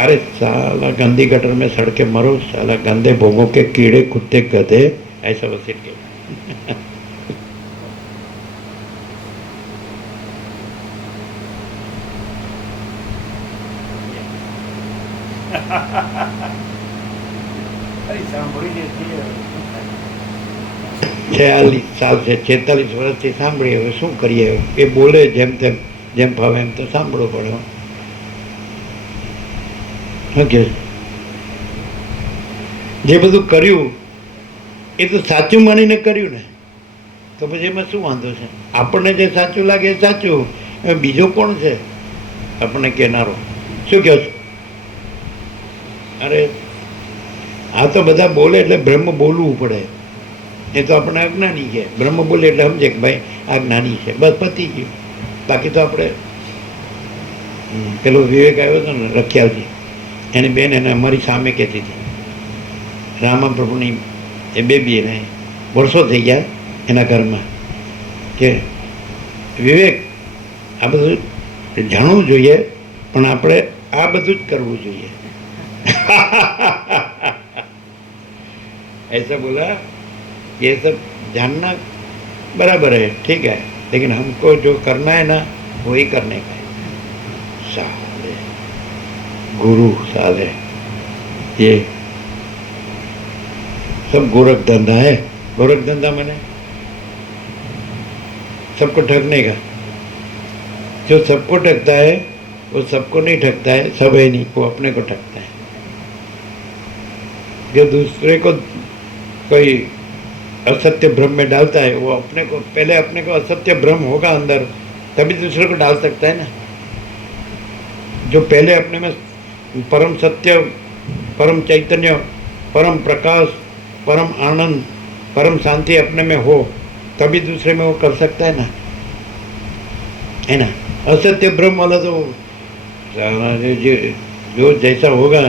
अरे साला गंदी गटर में सड़ के मरो, साला गंदे भोगों के कीड़े कुत्ते गधे, ऐसा वसील के। અરે સાંભળી જે છીએ 46 साल से 46 વર્ષથી સાંભળીએ, હવે શું કરીએ? એ બોલે જેમ તેમ, જેમ ફાવે એમ તો સાંભળવું પડે. શું કે જે બધું કર્યું એ તો સાચું માનીને કર્યું ને, તો પછી એમાં શું વાંધો છે? આપણને જે સાચું લાગે એ સાચું, હવે બીજો કોણ છે આપણને કહેનારો? શું કહો છો? અરે આ તો બધા બોલે એટલે બ્રહ્મ બોલવું પડે, એ તો આપણે અજ્ઞાની છે. બ્રહ્મ બોલે એટલે સમજે કે ભાઈ આ જ્ઞાની છે, બસ પતી ગયું. બાકી તો આપણે પેલો વિવેક આવ્યો હતો ને રખિયાલજી, એની બેન એને અમારી સામે કહેતી હતી, રામા પ્રભુની એ બેબી, એને વર્ષો થઈ ગયા એના ઘરમાં, કે વિવેક આ બધું જાણવું જોઈએ, પણ આપણે આ બધું જ કરવું જોઈએ. ऐसा बोला, ये सब जानना बराबर है, ठीक है, लेकिन हमको जो करना है ना वही करने का है. साले गुरु, साले ये सब गोरख धंधा है. गोरख धंधा मैंने सबको ठगने का. जो सबको ठगता है वो सबको नहीं ठगता है, सब है नहीं, वो अपने को ठगता है. जो दूसरे को कोई असत्य भ्रम में डालता है, वो अपने को, पहले अपने को असत्य भ्रम होगा अंदर, तभी दूसरे को डाल सकता है ना. जो पहले अपने में परम सत्य, परम चैतन्य, परम प्रकाश, परम आनंद, परम शांति अपने में हो, तभी दूसरे में वो कर सकता है ना, है ना. असत्य भ्रम वाला तो जो जैसा होगा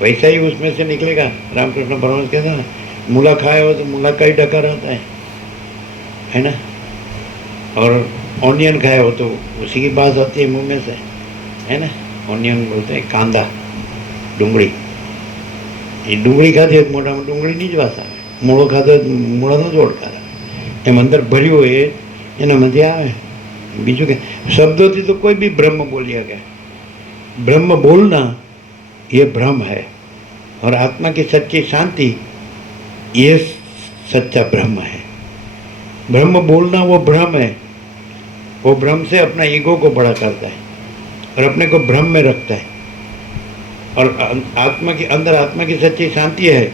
वैसा ही उसमें से निकलेगा. रामकृष्ण परमहंस कहते हैं ना, मूला खाया हो तो मूला का ही डका रहता है ना, और ऑनियन खाया हो तो उसी की बात आती है मुंह में से, है ना. ऑनियन बोलते हैं कांदा, डूंगળી. એ ડુંગળી ખાધી હોય મોઢામાં ડુંગળીની જ વાસ આવે, મૂળો ખાધો મૂળાનો જ ઓળખાર આવે. એમ અંદર ભર્યું હોય એનામાંથી આવે. બીજું કે શબ્દોથી તો કોઈ બી બ્રહ્મ બોલી શકે. ब्रह्म बोलना ये भ्रम है, और आत्मा की सच्ची शांति ये सच्चा ब्रह्म है. ब्रह्म बोलना वो भ्रम है, वो भ्रम से अपना ईगो को बड़ा करता है और अपने को भ्रम में रखता है. और आत्मा की अंदर आत्मा की सच्ची शांति है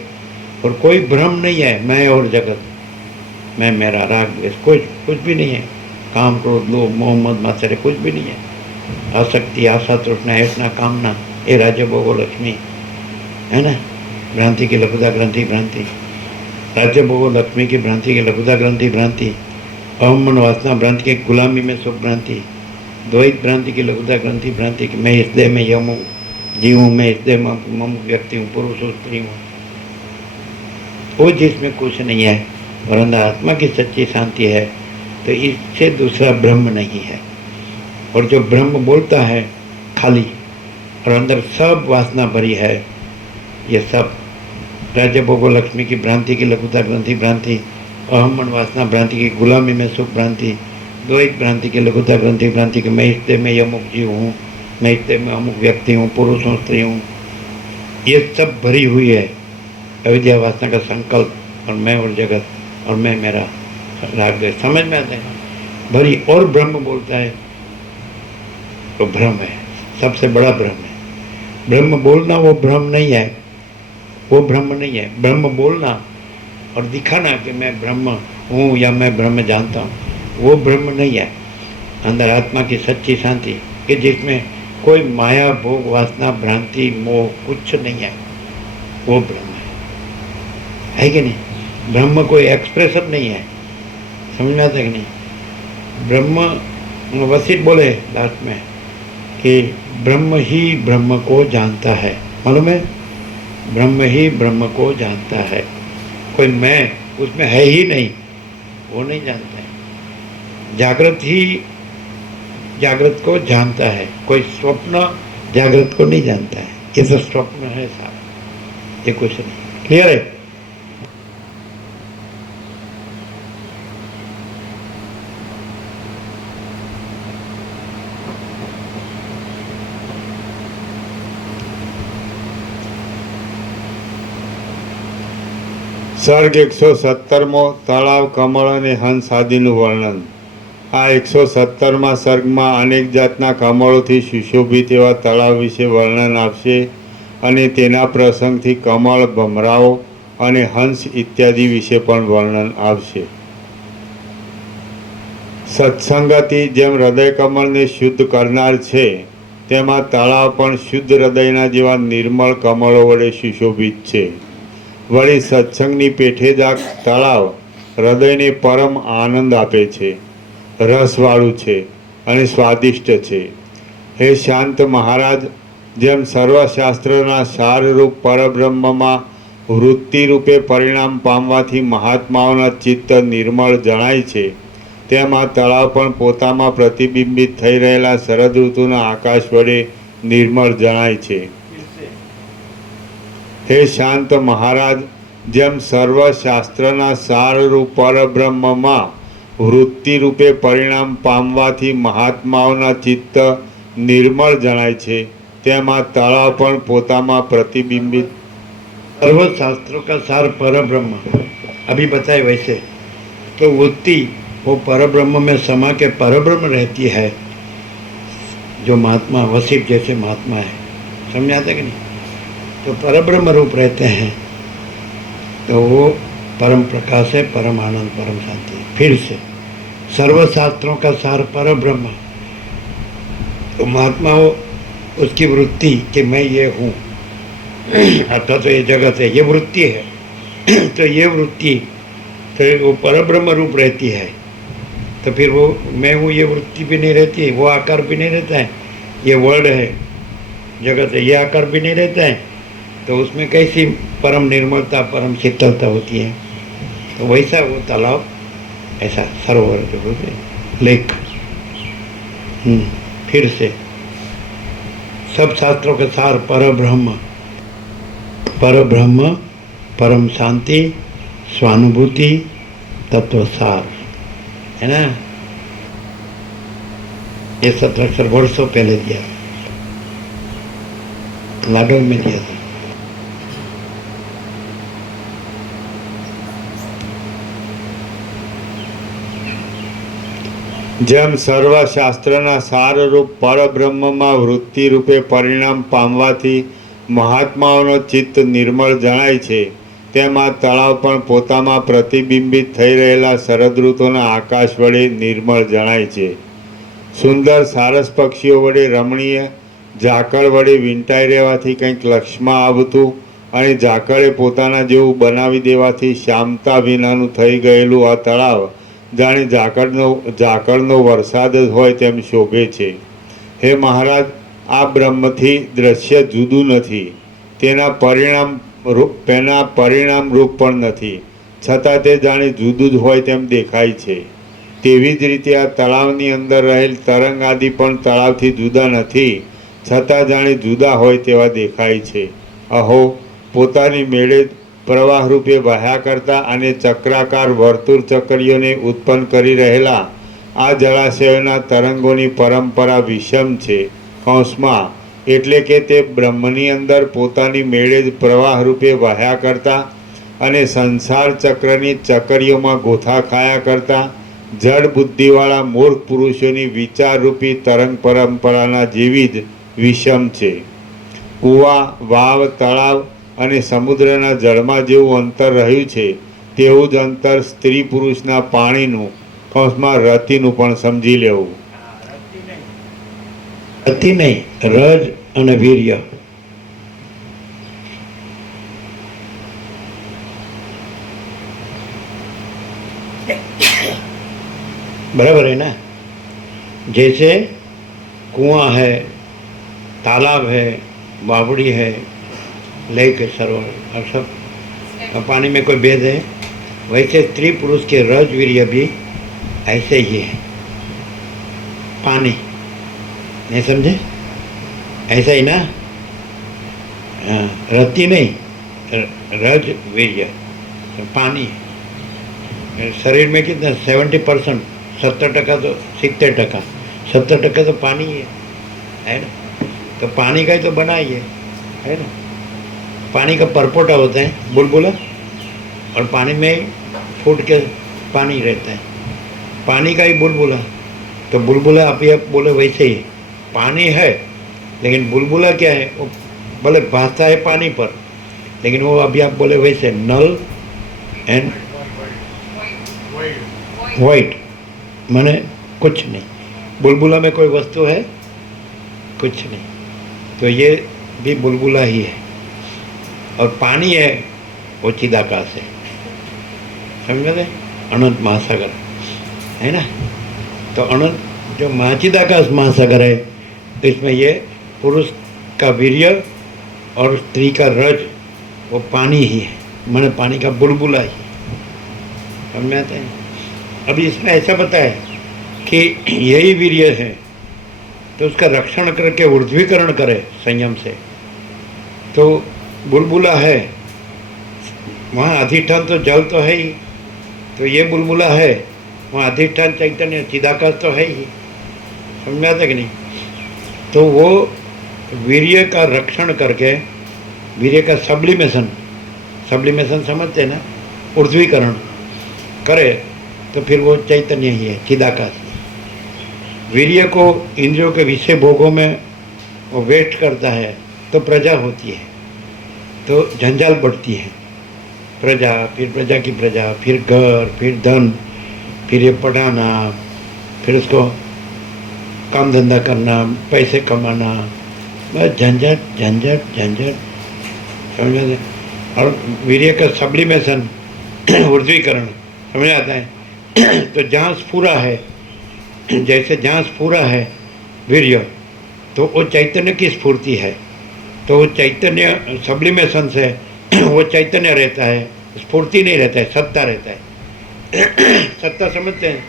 और कोई भ्रम नहीं है मैं और जगत, मैं मेरा राग द्वेष कुछ भी नहीं है, काम क्रोध लोभ मोह मद मात्सर्य कुछ भी नहीं है, आसक्ति आशा तृष्णा ऐसा कामना ये राज्य भोगो लक्ष्मी है ना, भ्रांति की लघुता ग्रंथि भ्रांति, राज्य भोगो लक्ष्मी की भ्रांति की लघुता ग्रंथि भ्रांति, अहम मन वासना भ्रांति की गुलामी में सुख भ्रांति, द्वैत भ्रांति की लघुता ग्रंथि भ्रांति की मैं इस देह में यम हूँ जीव हूँ, मैं इस देह में मम व्यक्ति हूँ, पुरुष हूँ स्त्री हूँ, वो जिसमें कुछ नहीं है और अंदर आत्मा की सच्ची शांति है, तो इससे दूसरा ब्रह्म नहीं है। और जो ब्रह्म बोलता है खाली और अंदर सब वासना भरी है, ये सब राज्य भोगो लक्ष्मी की भ्रांति की लघुता ग्रंथि भ्रांति, अहम मन वासना भ्रांति की गुलामी में सुख भ्रांति, द्वैत भ्रांति की लघुता ग्रंथि भ्रांति की मैं इस देह में अमुक जीव हूँ, मैं इस देह में अमुक व्यक्ति हूँ, पुरुष हूँ स्त्री हूँ, ये सब भरी हुई है अविद्या वासना का संकल्प और मैं और जगत और मैं मेरा राग द्वेष, समझ में आता है भरी। और ब्रह्म बोलता है तो भ्रम है, सबसे बड़ा भ्रम है। ब्रह्म बोलना वो भ्रम नहीं है, वो ब्रह्म नहीं है। ब्रह्म बोलना और दिखाना कि मैं ब्रह्म हूँ या मैं ब्रह्म जानता हूँ, वो ब्रह्म नहीं है। अंदर आत्मा की सच्ची शांति कि जिसमें कोई माया भोग वासना भ्रांति मोह कुछ नहीं है, वो ब्रह्म है कि नहीं। ब्रह्म कोई एक्सप्रेशन नहीं है, समझ में आता है कि नहीं। ब्रह्म वशिष्ठ बोले लास्ट में कि ब्रह्म ही ब्रह्म को जानता है, मालूम है, ब्रह्म ही ब्रह्म को जानता है, कोई मैं उसमें है ही नहीं, वो नहीं जानता है। जागृत ही जागृत को जानता है, कोई स्वप्न जागृत को नहीं जानता है, ये तो स्वप्न है सारा, ये कुछ नहीं। क्लियर है। સર્ગ 117મો તળાવ કમળ અને હંસ આદિનું વર્ણન। આ 117મા સર્ગમાં અનેક જાતના કમળોથી સુશોભિત એવા તળાવ વિશે વર્ણન આપશે અને તેના પ્રસંગથી કમળ ભમરાઓ અને હંસ ઇત્યાદि વિશે પણ વર્ણન આપશે। સત્સંગથી જેમ હૃદય કમળને શુદ્ધ કરનાર છે, તેમાં તળાવ પણ શુદ્ધ હૃદયના જેવા નિર્મળ કમળો વડે સુશોભિત છે। वળી सत्संगनी पेठे ज आ तलाव हृदयने परम आनंद आपे छे, रसवाळुं छे अने स्वादिष्ट छे। हे शांत महाराज, जेम सर्वशास्त्रना साररूप परब्रह्ममां वृत्ति रूपे परिणाम पामवाथी महात्माओना चित्त निर्मळ जणाय छे, तेम आ तलाव पण पोतामां प्रतिबिंबित थई रहेला शरद ऋतुना आकाश वडे निर्मळ जणाय छे। हे शांत महाराज, जेम सर्वशास्त्रना साररूप परब्रह्ममां वृत्ति रूपे परिणाम पामवाथी महात्माओना चित्त निर्मळ जणाय छे, तेम आ तळाव पण पोतामां प्रतिबिंबित। सर्वशास्त्रों का सार परब्रह्म अभी बताए वैसे, तो वृत्ति वो परब्रह्म में समा के परब्रह्म रहती है, जो महात्मा वशिष्ठ जैसे महात्मा है, समझ आता कि नहीं। तो परब्रह्म रूप रहते हैं, तो वो परम प्रकाश है, परम आनंद, परम शांति। फिर से सर्वशास्त्रों का सार परब्रह्म, तो महात्मा हो उसकी वृत्ति कि मैं ये हूँ, अर्थात तो ये जगत है, ये वृत्ति है तो ये वृत्ति तो वो परब्रह्म रूप रहती है, तो फिर वो मैं हूँ ये वृत्ति भी नहीं रहती है, वो आकार भी नहीं रहता है, ये वर्ड है जगत है, ये आकार भी नहीं रहता है, तो उसमें कैसी परम निर्मलता परम शीतलता होती है। तो वैसा वो तालाब ऐसा सरोवर जो होते लेक। फिर से सब शास्त्रों के सार परब्रह्म, परब्रह्म परम शांति स्वानुभूति तत्व सार है ना। ये 17 अक्षर वर्षों पहले दिया, लाडो में दिया था। જેમ સર્વશાસ્ત્રના સારરૂપ પરબ્રહ્મમાં વૃત્તિ રૂપે પરિણામ પામવાથી મહાત્માઓનો ચિત્ત નિર્મળ જણાય છે, તેમ આ તળાવ પણ પોતામાં પ્રતિબિંબિત થઈ રહેલા શરદ ઋતુના આકાશ વડે નિર્મળ જણાય છે. સુંદર સારસ પક્ષીઓ વડે રમણીય ઝાકળ વડે વીંટાઈ રહેવાથી કંઈક લક્ષમાં આવતું અને ઝાકળે પોતાના જેવું બનાવી દેવાથી શામતા વિનાનું થઈ ગયેલું આ તળાવ જાણે ઝાકળનો વરસાદ જ હોય તેમ શોભે છે. હે મહારાજ, આ બ્રહ્મથી દ્રશ્ય જુદું નથી, તેના પરિણામ રૂપ પણ નથી, છતાં તે જાણે જુદું જ હોય તેમ દેખાય છે. તેવી જ રીતે આ તળાવની અંદર રહેલ તરંગ આદિ પણ તળાવથી જુદા નથી, છતાં જાણે જુદા હોય તેવા દેખાય છે. અહો, પોતાની મેળે પ્રવાહ રૂપે વહ્યા કરતા અને ચક્રાકાર વર્તુળ ચક્રીઓને ઉત્પન્ન કરી રહેલા આ જળાશયોના તરંગોની પરંપરા વિષમ છે. કૌંસમાં એટલે કે તે બ્રહ્મની અંદર પોતાની મેળે જ પ્રવાહ રૂપે વહ્યા કરતા અને સંસાર ચક્રની ચકરીઓમાં ગોથા ખાયા કરતા જડ બુદ્ધિવાળા મૂર્ખ પુરુષોની વિચારરૂપી તરંગ પરંપરાના જેવી જ વિષમ છે. કૂવા, વાવ, તળાવ અને સમુદ્રના જળમાં જેવું અંતર રહ્યું છે, તેવું જ અંતર સ્ત્રી પુરુષના પાણીનું કૌંસમાં રતિનું પણ સમજી લેવું. અતિ નહીં, રજ અને વીર્ય. बराबर है ना? जैसे कुआं है, तालाब है, बावड़ी है, लेक है, सरोवर और सब पानी में कोई भेद है, वैसे स्त्री पुरुष के रज वीर्य भी ऐसे ही है. पानी नहीं समझे? ऐसा ही ना? हाँ, रति नहीं, रज वीर्य पानी. शरीर में कितना 70%, 70% तो 70%, 70% तो पानी है ना? तो पानी का ही तो बना ही है ना? पानी का परपोटा होता है बुलबुला, और पानी में फूट के पानी रहता है, पानी का ही बुलबुला. तो बुलबुला आप ये बोले वैसे ही पानी है, लेकिन बुलबुला क्या है? वो भले भासता है पानी पर, लेकिन वो अभी आप बोले वैसे नल एंड वाइट माने कुछ नहीं. बुलबुला में कोई वस्तु है? कुछ नहीं. तो ये भी बुलबुला ही है. और पानी है वो चिदाकाश है. समझ गए? अनंत महासागर है ना? तो अनंत जो महाचिदाकाश महासागर है, इसमें ये पुरुष का वीर्य और स्त्री का रज वो पानी ही है, माने पानी का बुलबुला ही. समझ में आता है? अभी इसमें ऐसा बताया कि यही वीर्य है, तो उसका रक्षण करके ऊर्ध्वीकरण करे संयम से. तो बुलबुला है, वहाँ अधिष्ठान तो जल तो है ही, तो ये बुलबुला है, वहाँ अधिष्ठान चैतन्य चिदाकाश तो है ही. समझ में आता कि नहीं? तो वो वीर्य का रक्षण करके, वीर्य का सब्लिमेशन समझते हैं ना, ऊर्ध्वीकरण करे, तो फिर वो चैतन्य ही है, चिदाकाश. वीर्य को इंद्रियों के विषय भोगों में वो वेस्ट करता है तो प्रजा होती है, तो जंजाल बढ़ती है. प्रजा, फिर प्रजा की प्रजा, फिर घर, फिर धन, फिर ये पढ़ाना, फिर उसको काम धंधा करना, पैसे कमाना, बस झंझट झंझट झंझट. समझ में? और वीर्य का सब्लिमेशन ऊर्ध्वीकरण समझ आता है. तो जहाँ स्फुरा है, जैसे जहाँ स्फुरा है वीर्य, तो वो चैतन्य की स्फूर्ति है. तो वो चैतन्य सब्लिमेशन से वो चैतन्य रहता है, स्फूर्ति नहीं रहता है, सत्ता रहता है. सत्ता समझते हैं?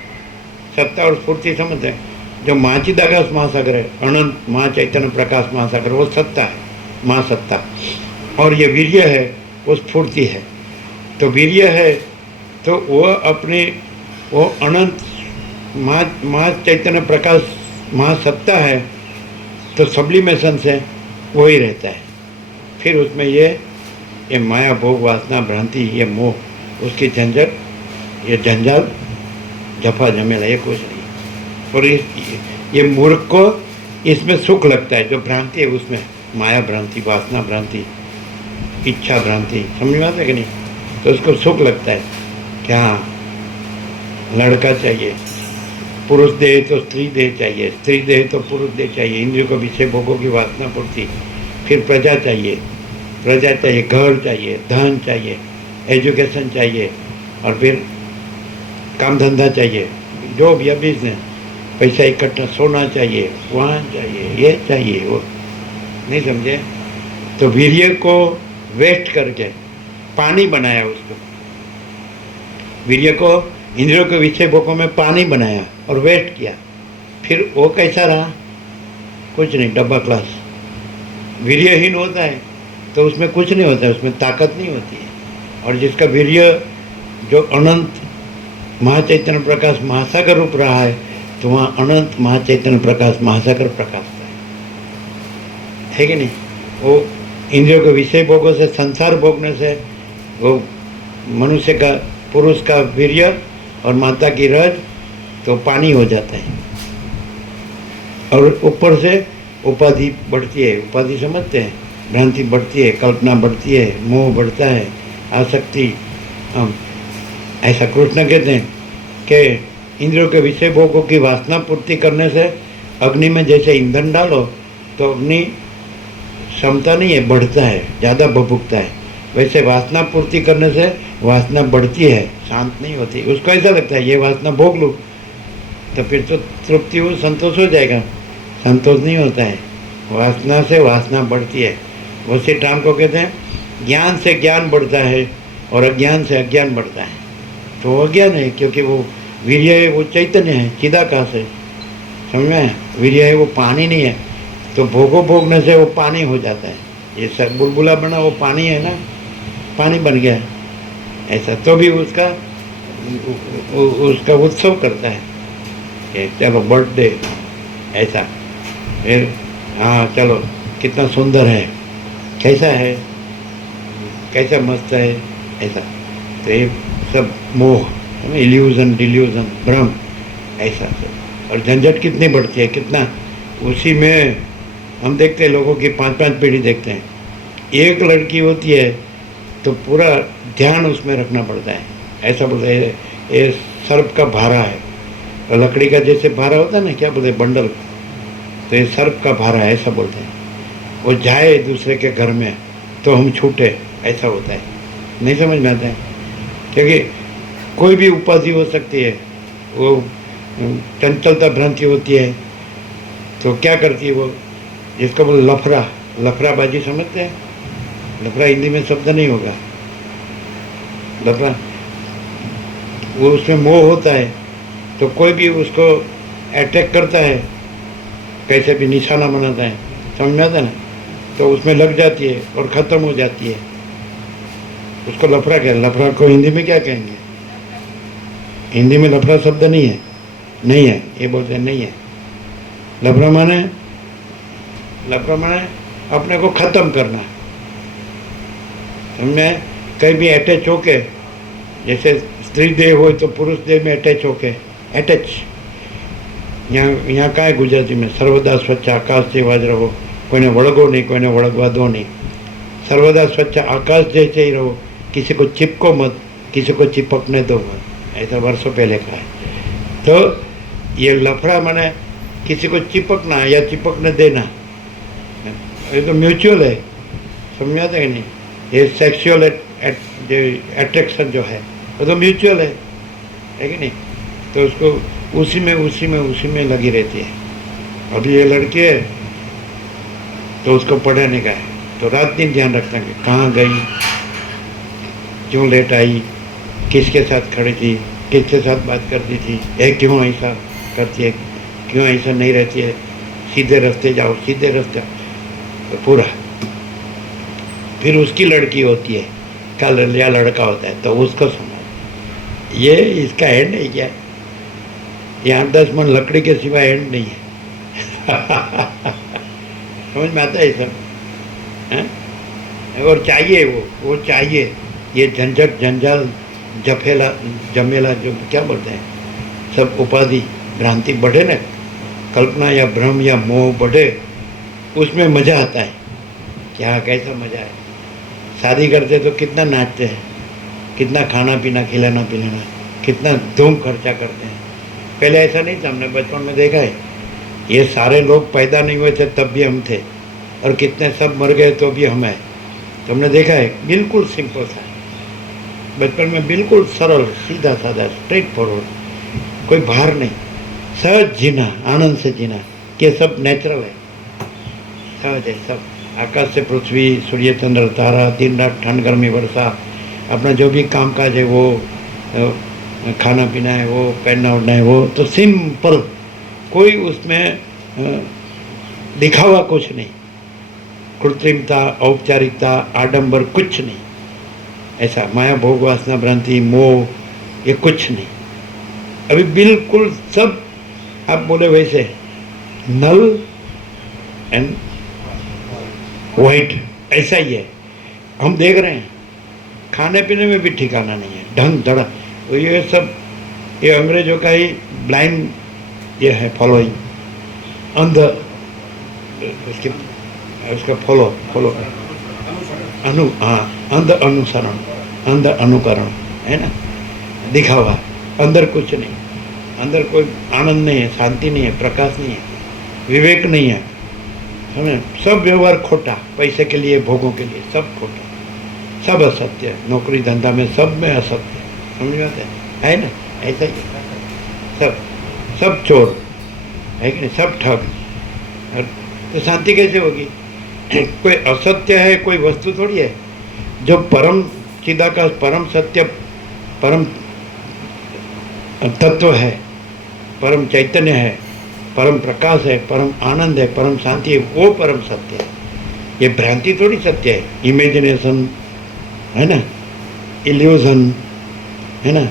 सत्ता और स्फूर्ति समझते हैं? जो महाचिदाकाश महासागर है, अनंत महाचैतन्य प्रकाश महासागर, वो सत्ता है, महासत्ता. और ये वीर्य है, वो स्फूर्ति है. तो वीर्य है तो वो अपने वो अनंत महाचैतन्य प्रकाश महासत्ता है, तो सब्लिमेशन से वो ही रहता है. फिर उसमें ये माया भोग वासना भ्रांति, ये मोह, उसकी झंझट, ये जंजाल जफा जमेला, ये कुछ नहीं. और ये मूर्ख को इसमें सुख लगता है, जो भ्रांति है उसमें माया भ्रांति, वासना भ्रांति, इच्छा भ्रांति, समझ में आता है कि नहीं? तो उसको सुख लगता है कि हाँ लड़का चाहिए, पुरुष देह तो स्त्री देह चाहिए, स्त्री देह तो पुरुष देह चाहिए, इंद्रियों को विषय भोगों की वासना पूर्ति, फिर प्रजा चाहिए, घर चाहिए, धन चाहिए, एजुकेशन चाहिए, और फिर काम धंधा चाहिए, जॉब या बिजनेस, पैसा इकट्ठा, सोना चाहिए, वाहन चाहिए, ये चाहिए, वो नहीं समझे? तो वीर्य को वेस्ट करके पानी बनाया उसको, वीर्य को इंद्रियों के विषय भोगों में पानी बनाया और वेस्ट किया, फिर वो कैसा रहा? कुछ नहीं, डब्बा क्लास। वीर्यहीन होता है तो उसमें कुछ नहीं होता है, उसमें ताकत नहीं होती है। और जिसका वीर्य जो अनंत महाचैतन्य प्रकाश महासागर रूप रहा है, तो वहाँ अनंत महाचैतन्य प्रकाश महासागर प्रकाशता है कि नहीं? वो इंद्रियों के विषय भोगों से, संसार भोगने से, वो मनुष्य का, पुरुष का वीर्य और माता की रज तो पानी हो जाता है, और ऊपर से उपाधि बढ़ती है। उपाधि समझते हैं? भ्रांति बढ़ती है, कल्पना बढ़ती है, मोह बढ़ता है, आसक्ति। ऐसा कृष्ण कहते हैं कि इंद्रियों के विषय भोगों की वासना पूर्ति करने से अग्नि में जैसे ईंधन डालो तो अग्नि क्षमता नहीं है, बढ़ता है, ज़्यादा भभुकता है, वैसे वासना पूर्ति करने से वासना बढ़ती है, शांत नहीं होती। उसको ऐसा लगता है ये वासना भोग लूँ तो फिर तो तृप्ति हो, संतोष हो जाएगा। संतोष नहीं होता है, वासना से वासना बढ़ती है। उसी टाइम को कहते हैं ज्ञान से ज्ञान बढ़ता है और अज्ञान से अज्ञान बढ़ता है। तो वो अज्ञान है, क्योंकि वो वीर्य है, वो चैतन्य है, चिदाकाश है, समझ में? वीर्य है, वो पानी नहीं है, तो भोगो भोगने से वो पानी हो जाता है। ये सब बुलबुला बना वो पानी है ना, पानी बन गया ऐसा। तो भी उसका उत्सव करता है कि चलो बर्थडे ऐसा, फिर हाँ चलो कितना सुंदर है, कैसा है, कैसा मस्त है, ऐसा। तो ये सब मोह, इल्यूजन, डिल्यूजन, भ्रम, ऐसा सब। और झंझट कितनी बढ़ती है, कितना उसी में हम देखते हैं, लोगों की 5-5 पीढ़ी देखते हैं। एक लड़की होती है तो पूरा ध्यान उसमें रखना पड़ता है। ऐसा बोलते हैं ये सर्प का भारा है, और लकड़ी का जैसे भारा होता है ना, क्या बोलते हैं, बंडल, तो ये सर्प का भारा है, ऐसा बोलते हैं। वो जाए दूसरे के घर में तो हम छूटे, ऐसा होता है। नहीं समझ में आता है, क्योंकि कोई भी उपाधि हो सकती है, वो चंचलता भ्रांति होती है, तो क्या करती है वो, जिसको बोल लफड़ा, लफड़ाबाजी समझते हैं? लफड़ा हिंदी में शब्द नहीं होगा, लफड़ा, वो उसमें मोह होता है, तो कोई भी उसको अटैक करता है, कैसे भी निशाना बनाता है, समझ में आता है ना, तो उसमें लग जाती है और ख़त्म हो जाती है। उसको लफड़ा क्या, लफड़ा को हिंदी में क्या कहेंगे? हिंदी में लफड़ा शब्द नहीं है, नहीं है, ये बोलते हैं नहीं है। लफड़ा माने अपने को ख़त्म करना, समझ में? कहीं भी अटैच होके, जैसे स्त्री देह हो तो पुरुष देह में अटैच होके, अटैच, यहाँ का है गुजराती में, सर्वदा स्वच्छ आकाश जेवा ज रहो, कोઈને वळगो नहीं, कोઈને वळगवा दो नहीं, सर्वदा स्वच्छ आकाश जैसे ही रहो, किसी को चिपको मत, किसी को चिपकने दो मत, ऐसा वर्षों पहले कहा है। तो ये लफड़ा माने किसी को चिपकना या चिपकने देना, ये तो म्यूचुअल है, समझ में आता है कि नहीं? ये सेक्सुअल अट्रैक्शन जो है वो तो म्यूचुअल है कि नहीं? तो उसको उसी में लगी रहती है। अभी ये लड़की है तो उसको पढ़ाने का है, तो रात दिन ध्यान रखना है कहाँ गई, क्यों लेट आई, किसके साथ खड़ी थी, किसके साथ बात करती थी, ये क्यों ऐसा करती है, क्यों ऐसा नहीं रहती है, सीधे रास्ते जाओ, सीधे रास्ते, तो पूरा। फिर उसकी लड़की होती है, कल या लड़का होता है, तो उसको समझ, ये इसका एंड है क्या? ये 8-10 मन लकड़ी के सिवा एंड नहीं है। समझ में आता है सब, हैं? और चाहिए वो चाहिए, ये झंझट जंजाल जमेला जो क्या बोलते हैं, सब उपाधि भ्रांति बढ़े ना, कल्पना या भ्रम या मोह बढ़े, उसमें मज़ा आता है। क्या कैसा मज़ा है। शादी करते तो कितना नाचते हैं, कितना खाना पीना खिलाना पिलाना, कितना धूम खर्चा करते हैं। पहले ऐसा नहीं था, हमने बचपन में देखा है। ये सारे लोग पैदा नहीं हुए थे तब भी हम थे, और कितने सब मर गए तो भी हम हैं। तो हमने देखा है बिल्कुल सिंपल था बचपन में, बिल्कुल सरल सीधा साधा स्ट्रेट फॉरवर्ड, कोई भार नहीं, सहज जीना, आनंद से जीना। ये सब नेचुरल है, सहज है सब। आकाश से पृथ्वी, सूर्य चंद्र तारा, दिन रात ठंड गर्मी वर्षा, अपना जो भी काम काज है वो, खाना पीना है वो, पहनना ओढ़ना है वो, तो सिंपल, कोई उसमें दिखावा कुछ नहीं, कृत्रिमता, औपचारिकता, आडंबर कुछ नहीं। ऐसा माया भोग वासना भ्रांति मोह ये कुछ नहीं। अभी बिल्कुल सब आप बोले वैसे नल एंड वाइट, ऐसा ही है। हम देख रहे हैं खाने पीने में भी ठिकाना नहीं है, ढंग धड़ा। तो ये सब ये अंग्रेजों का ही ब्लाइंड ये है, फॉलोइंग, अंध उसके उसका फॉलो अंध अनुसरण, अंध अनुकरण है ना, दिखावा। अंदर कुछ नहीं, अंदर कोई आनंद नहीं है, शांति नहीं है, प्रकाश नहीं है, विवेक नहीं है, समझे। सब व्यवहार खोटा, पैसे के लिए, भोगों के लिए, सब खोटा, सब असत्य है। नौकरी धंधा में सब में असत्य है, समझ में आता है ना। ऐसा ही सब चोर है कि नहीं, सब ठग। और तो शांति कैसे होगी? कोई असत्य है, कोई वस्तु थोड़ी है। जो परम चिदाकाश, परम सत्य, परम तत्व है, परम चैतन्य है, परम प्रकाश है, परम आनंद है, परम शांति है, वो परम सत्य है। ये भ्रांति थोड़ी सत्य है, इमेजिनेशन है ना, इल्यूजन है ना,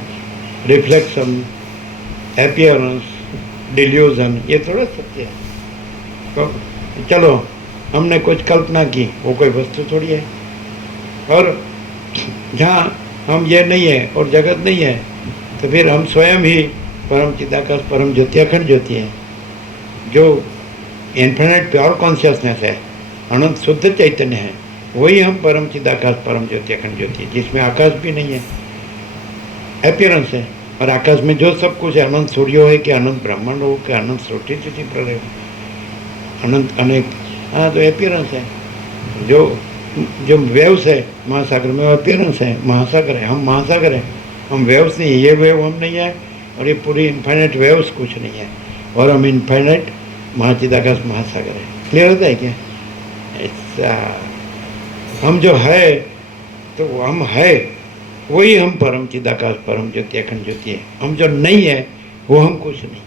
रिफ्लेक्शन, अपीयरेंस, डिल्यूजन, ये थोड़ा सत्य है। तो चलो हमने कुछ कल्पना की, वो कोई वस्तु थोड़ी है। और जहाँ हम ये नहीं है और जगत नहीं है, तो फिर हम स्वयं ही परम चिदाकाश, परम ज्योति, अखंड ज्योति है, जो इन्फिनिट प्योर कॉन्शियसनेस है, अनंत शुद्ध चैतन्य है। वही हम परम चिदाकाश, परम ज्योति, अखंड ज्योति, जिसमें आकाश भी नहीं है, अपीयरेंस है। और आकाश में जो सब कुछ है, अनंत सूर्य है कि अनंत ब्रह्मांड हो कि अनंत सृष्टि स्थिति प्रलय हो, अनंत अनेक, हाँ तो अपीयरेंस है। जो वेव्स है महासागर में, वो अपीयरेंस है, महासागर है, हम महासागर है, हम वेव्स नहीं है। ये वेव हम नहीं है, और ये पूरी इन्फाइनाइट वेव्स कुछ नहीं है, और हम इन्फाइनाइट महाचिदाकाश महासागर है। क्लियर होता है क्या? ऐसा हम जो है, तो हम है वही हम परम चिदाकाश, परम ज्योति, अखंड ज्योति है। हम जो नहीं है वो हम कुछ नहीं है।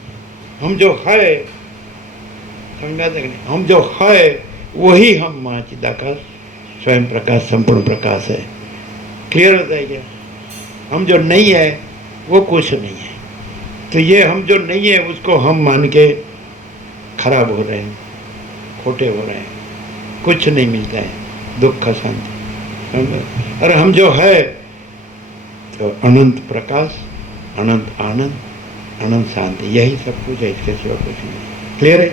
हम जो है, समझा दें, हम जो है वही हम महाचिदाकाश, स्वयं प्रकाश, संपूर्ण प्रकाश है। क्लियर होता है क्या? हम जो नहीं है वो कुछ नहीं है। तो ये हम जो नहीं है उसको हम मान के खराब हो रहे हैं, खोटे हो रहे हैं, कुछ नहीं मिलता है, दुख शांति। और हम जो है तो अनंत प्रकाश, अनंत आनंद, अनंत शांति, यही सब कुछ है, इसके सिवा कुछ नहीं। क्लियर है?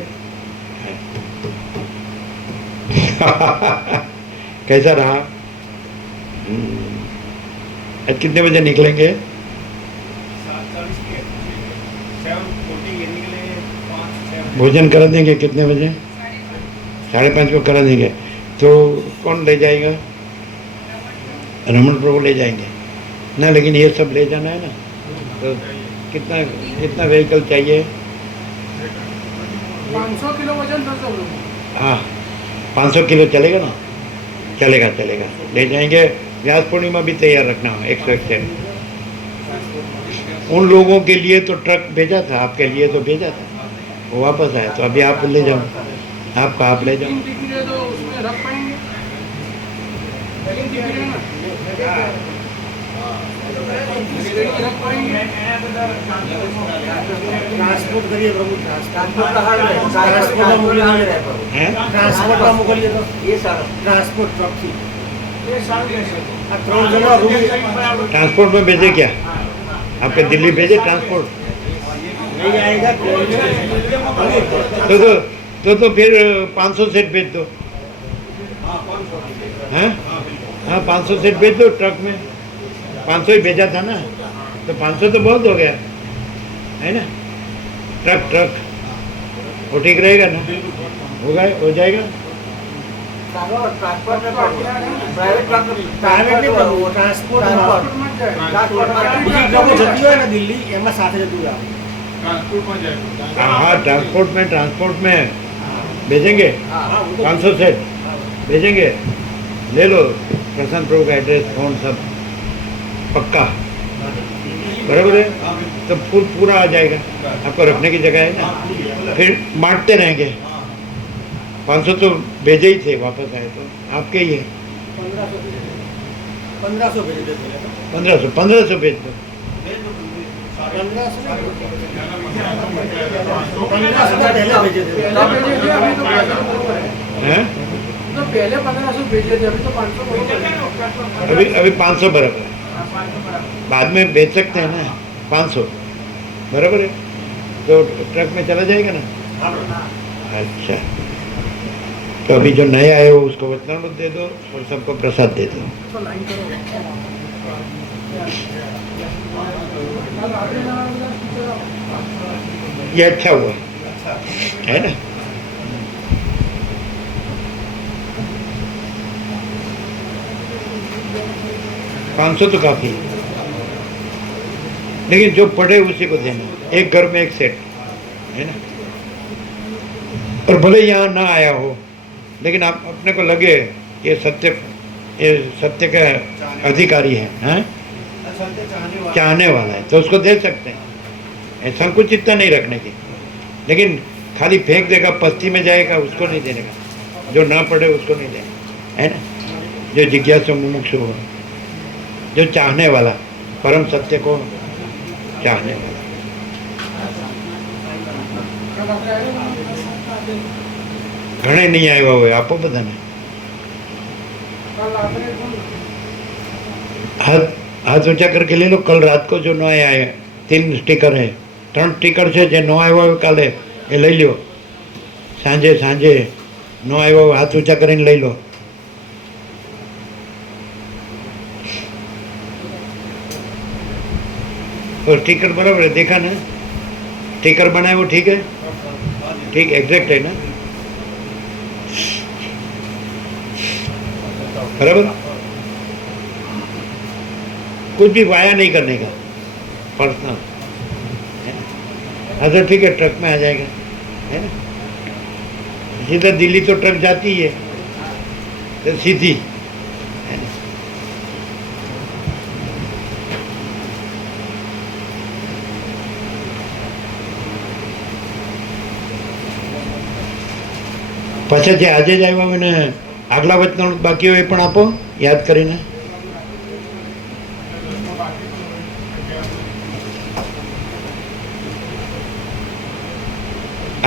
कैसा रहा? आज कितने बजे निकलेंगे? 7:40 के 7:40 के निकले, 5-6 भोजन करा देंगे कितने बजे? 5:30 को करा देंगे। तो कौन ले जाएगा? रमन प्रभु ले जाएंगे ना, लेकिन ये सब ले जाना है ना। तो कितना व्हीकल चाहिए? 500 किलो वजन था सब लोग। हाँ 500 किलो चलेगा ना? चलेगा, ले जाएंगे। व्यास पूर्णिमा भी तैयार रखना हो 101। उन लोगों के लिए तो ट्रक भेजा था, आपके लिए तो भेजा था, वो वापस आए। तो अभी आप ले जाओ, आपका आप ले जाओ। तीन टिकटें तो उसमें रख पाएंगे, तीन टिकटें ना रख पाएंगे। ट्रांसपोर्ट करिए प्रभु, ट्रांसपोर्ट का हाल है, ट्रांसपोर्ट का मुगल नहीं रह पर हैं? ट्रांसपोर्ट का मुगल ये तो ये सारा ट्रांसपोर्ट टॉक्सी ये साल कैसे 3 जगह रूम ट्रांसपोर्ट में भेजे क्या? आपके दिल्ली भेजे ट्रांसपोर्ट? नहीं आएगा तो फिर 500 सेट भेज दो। हाँ 500 हैं? हाँ 500 सेट भेज दो ट्रक में। 500 ही भेजा था ना, तो 500 तो बहुत हो गया है ना। ट्रक वो ठीक रहेगा ना, होगा, हो जाएगा। प्राइवेट नहीं प्रभु ट्रांसपोर्ट जती है ना दिल्ली एम साथ जती है ट्रांसपोर्ट में जाएगा। हाँ ट्रांसपोर्ट में भेजेंगे। 500 सेट भेजेंगे। ले लो प्रशांत प्रभु का एड्रेस, फोन सब पक्का, बराबर है। तो फूल पूरा आ जाएगा, आपको रखने की जगह है ना, फिर बांटते रहेंगे। 500 तो भेजे ही थे, वापस आए तो आपके ही है। 1500 भेज देते हैं 1500 भेज दो। 1500 पहले भेजे थे हैं? तो पहले 1500 भेजे थे, अभी तो 500 अभी 500 बराबर है, बाद में बेच सकते हैं ना 500, बराबर है। तो ट्रक में चला जाएगा ना। अच्छा, तो अभी जो नए आए हो उसको वचनामृत दे दो और सबको प्रसाद दे दो। तो लाइन करो। ये अच्छा हुआ है ना। पाँच सौ तो काफी है, लेकिन जो पढ़े उसी को देना, एक घर में एक सेट है ना। और भले यहाँ ना आया हो, लेकिन आप अपने को लगे ये सत्य का अधिकारी है, हैं? चाहने वाला है, तो उसको दे सकते हैं। संकुचितता नहीं रखने की, लेकिन खाली फेंक देगा, पस्ती में जाएगा, उसको नहीं देने का। जो ना पढ़े उसको नहीं देना, है ना। जो जिज्ञासु मुमुक्षु हो, जो चाहने वाला, परम सत्य को चाहने वाला। घणे नहीं આવ્યા હોય આપો બધાને। हाथ ऊंचा करके ले लो। कल रात को जो नए आए 3 स्टिकर है, 3 स्टिकर છે જે નો આવ્યો હોય કાલે એ લઈ લ્યો। સાંજે નો આવ્યો હોય હાથ ઊંચા કરીને લઈ લો। और स्टिकर बराबर है, देखा ना, स्टिकर बनाए वो ठीक है, ठीक एग्जैक्ट है ना, बराबर। कुछ भी वाया नहीं करने का, पर्सनल, है ना। हाँ तो ठीक है, ट्रक में आ जाएगा, है ना। सीधा दिल्ली तो ट्रक जाती है, तो सीधी, है ना। પાછા જે આજે જ આવ્યા હોય ને આગલા વચનામૃત બાકી હોય એ પણ આપો યાદ કરીને।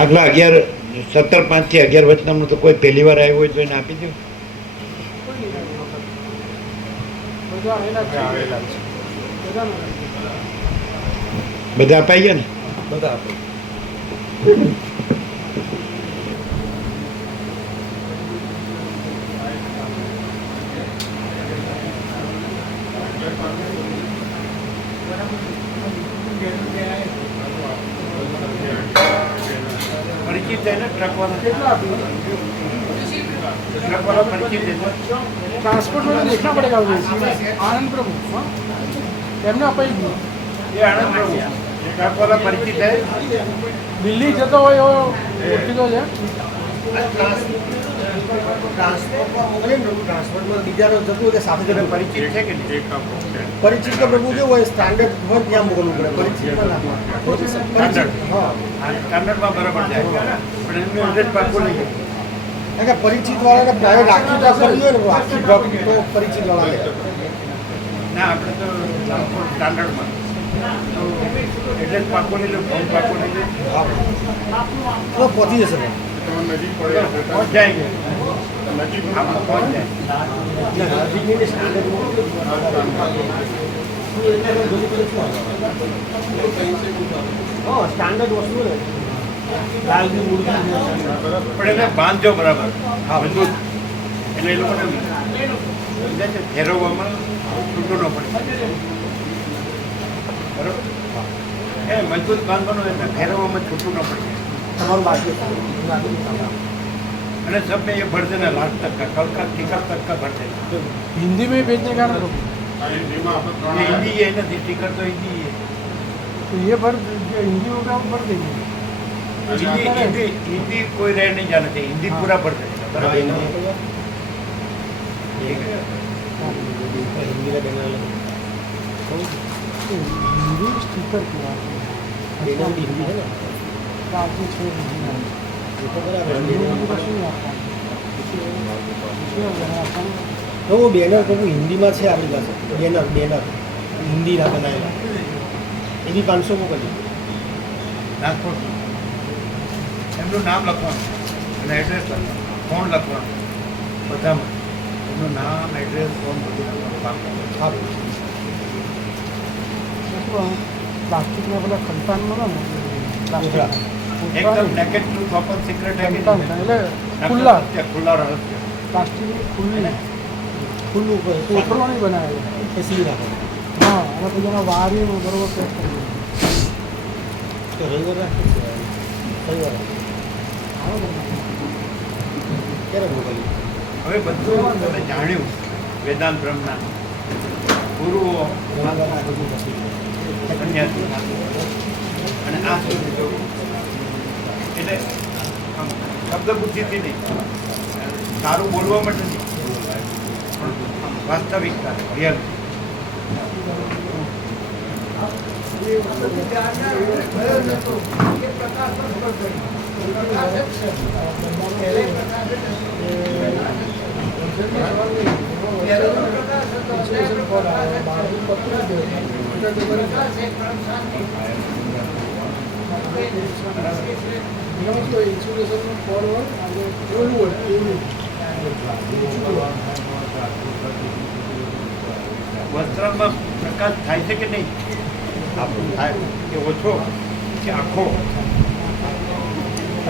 આગલા 17/5 થી 11 વચનામૃત તો કોઈ પહેલી વાર આવ્યું હોય તો એને આપી દો। બધા અપાઈ ગયા ને? બધા परिचित है ना ट्रक वाला, ट्रक वाला परिचित है। ट्रांसपोर्ट में देखना पड़ेगा आनंद प्रभु। हाँ એમને અપાઈ ગયું। ये आनंद प्रभु ट्रक वाला परिचित है। દિલ્હી જતો હોય એવો ઓળખીતો છે। ટ્રાન્સપોર્ટમાં મોકલે ને પ્રભુ, ટ્રાન્સપોર્ટમાં બીજાનો જતું હોય સાથે જણે परिचित है कि नहीं? પરિચિત તો પ્રભુ કેવું હોય, સ્ટાન્ડર્ડ હોય ત્યાં મોકલવું પડે, પરિચિતમાં ના પરિચિત હા। સ્ટાન્ડર્ડમાં બરાબર જાય, પણ એમનું એડ્રેસ પાકું નહીં હોય। કારણ કે પરિચિત વાળાને પ્રાઇવેટ આખી ટ્રક કરવી હોય ને, આખી ટ્રક તો પરિચિત વાળા લે। ના આપણે તો સ્ટાન્ડર્ડમાં તો એડ્રેસ પાકું નહીં લે, ફોન પાકું નહીં લે, તો પહોંચી જશે ને। નજીક પડે પહોંચ જાएंगे, નજીક આપણે પહોંચ જાય। હા સ્ટાન્ડર્ડ વસ્તુ ને દાલની મૂર્તિ પણ એને બાંધજો બરાબર, મજબૂત, એટલે એ લોકોને સમજાય છે ફેરવવામાં છૂટું ન પડે. બરોબર એ મજબૂત બાંધવાનું એટલે ફેરવવામાં છૂટું ન પડે. તમારું બાકી અને सब में ये बढ़ देना लाख तक का, कल का टिकट तक का बढ़ देना. हिंदी में भेजने का ना हिंदीમાં આપણે ये हिंदी है ना, टिकट तो हिंदी है. तो ये भर जो हिंदी होगा वो भर देंगे. हिंदी हिंदी हिंदी कोई रह नहीं जाना चाहिए, हिंदी पूरा बढ़ जाएगा. बराबर ठीक है. तो हिंदी स्टिकर की बात है. हिंदी है ना बाकी छः हिंदी में તો वो બેનર તો હિન્દીમાં છે આપણી પાસે બેનર હિન્દીના બનાવેલા એ બી 500 મોકલી. ટ્રાન્સપોર્ટ એમનું નામ લખવાનું અને એડ્રેસ લખવાનું, ફોન લખવાનું, બધામાં એમનું નામ, એડ્રેસ, ફોન બધું લખવાનું. प्लास्टिक में बोला खलता ना એકદમ નેકેટ ટુ ઓપન સિક્રેટ खुला ખુલ્લા રહસ્ય. प्लास्टिक में खुली ખુલ્લું कोठरो नहीं बनाया એસી રાખો हाँ અને પછી એના વારી બરોબર પેક કરી તો રવિવાર રાખો રવિવાર ક્યારે મોકલી. હવે બધું તમે જાણ્યું વેદાંત બ્રહ્મના ગુરુઓ સંન્યાસી અને આ સુધી જો એટલે આમ શબ્દ બુદ્ધિથી નહીં, સારું બોલવા માટે નહીં, પણ આમ વાસ્તવિકતા રિયાલિટી. ઇન્સ્યુલેશન ફોરવર્ડ અને એવું હોય એવું વસ્ત્રમાં પ્રકાશ થાય છે કે નહીં? આપણું થાય કે ઓછો કે આખો?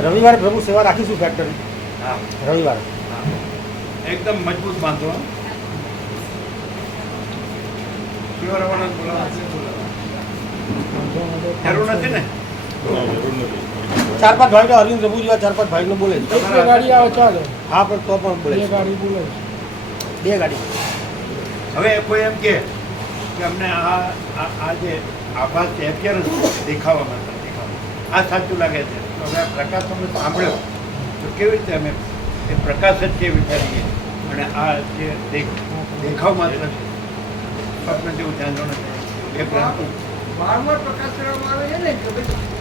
રવિવારે પ્રભુ સેવા રાખીશું ફેક્ટરી હા રવિવારે. હા, એકદમ મજબૂત બાંધો. શિવરાવાળાને બોલાવવા જરૂર નથી ને? 4-5 ભાઈ તો અરવિંદ પ્રભુ જેવા 4-5 ભાઈને બોલે છે. એક બે ગાડી આવે ચાલે હા પણ તો પણ બોલે બે છે. ગાડી બોલે 2 ગાડી. હવે કોઈ એમ કે અમને આ જે આભાસ છે અત્યારે દેખાવામાં આ સાચું લાગે છે, તો હવે આ પ્રકાશ અમે સાંભળ્યો તો કેવી રીતે અમે એ પ્રકાશ જ છે વિચારીએ અને આ જે દેખાવ માત્ર છે સ્વપ્ન જેવું ધ્યાન નથી એ ભ્રાંતિ. વારંવાર પ્રકાશ કરવામાં આવે છે ને કે ભાઈ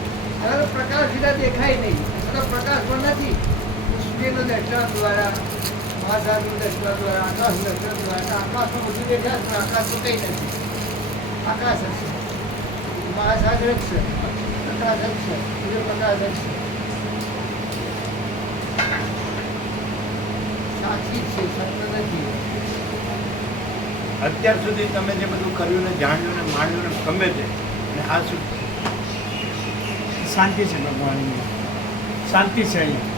ત્યારે પ્રકાશ સીધા દેખાય નહીં, એટલે પ્રકાશ પણ નથી. સૂર્યનું દર્શન દ્વારા, મહાસાગરનું દર્શન દ્વારા, આકાશનું દર્શન દ્વારા, આકાશમાં બધું દેખાય પણ આકાશ તો કંઈ નથી. આકાશ જ છે, મહાસાગર જ છે, પ્રકાશ જ છે, સૂર્યપ્રકાશ જ છે. સાચી જ છે, સત્ય નથી. અત્યાર સુધી તમે જે બધું કર્યું ને જાણ્યું ને માણ્યું ને ગમે છે અને આ શું શાંતિ છે ભગવાનની, શાંતિ છે અહીંયા.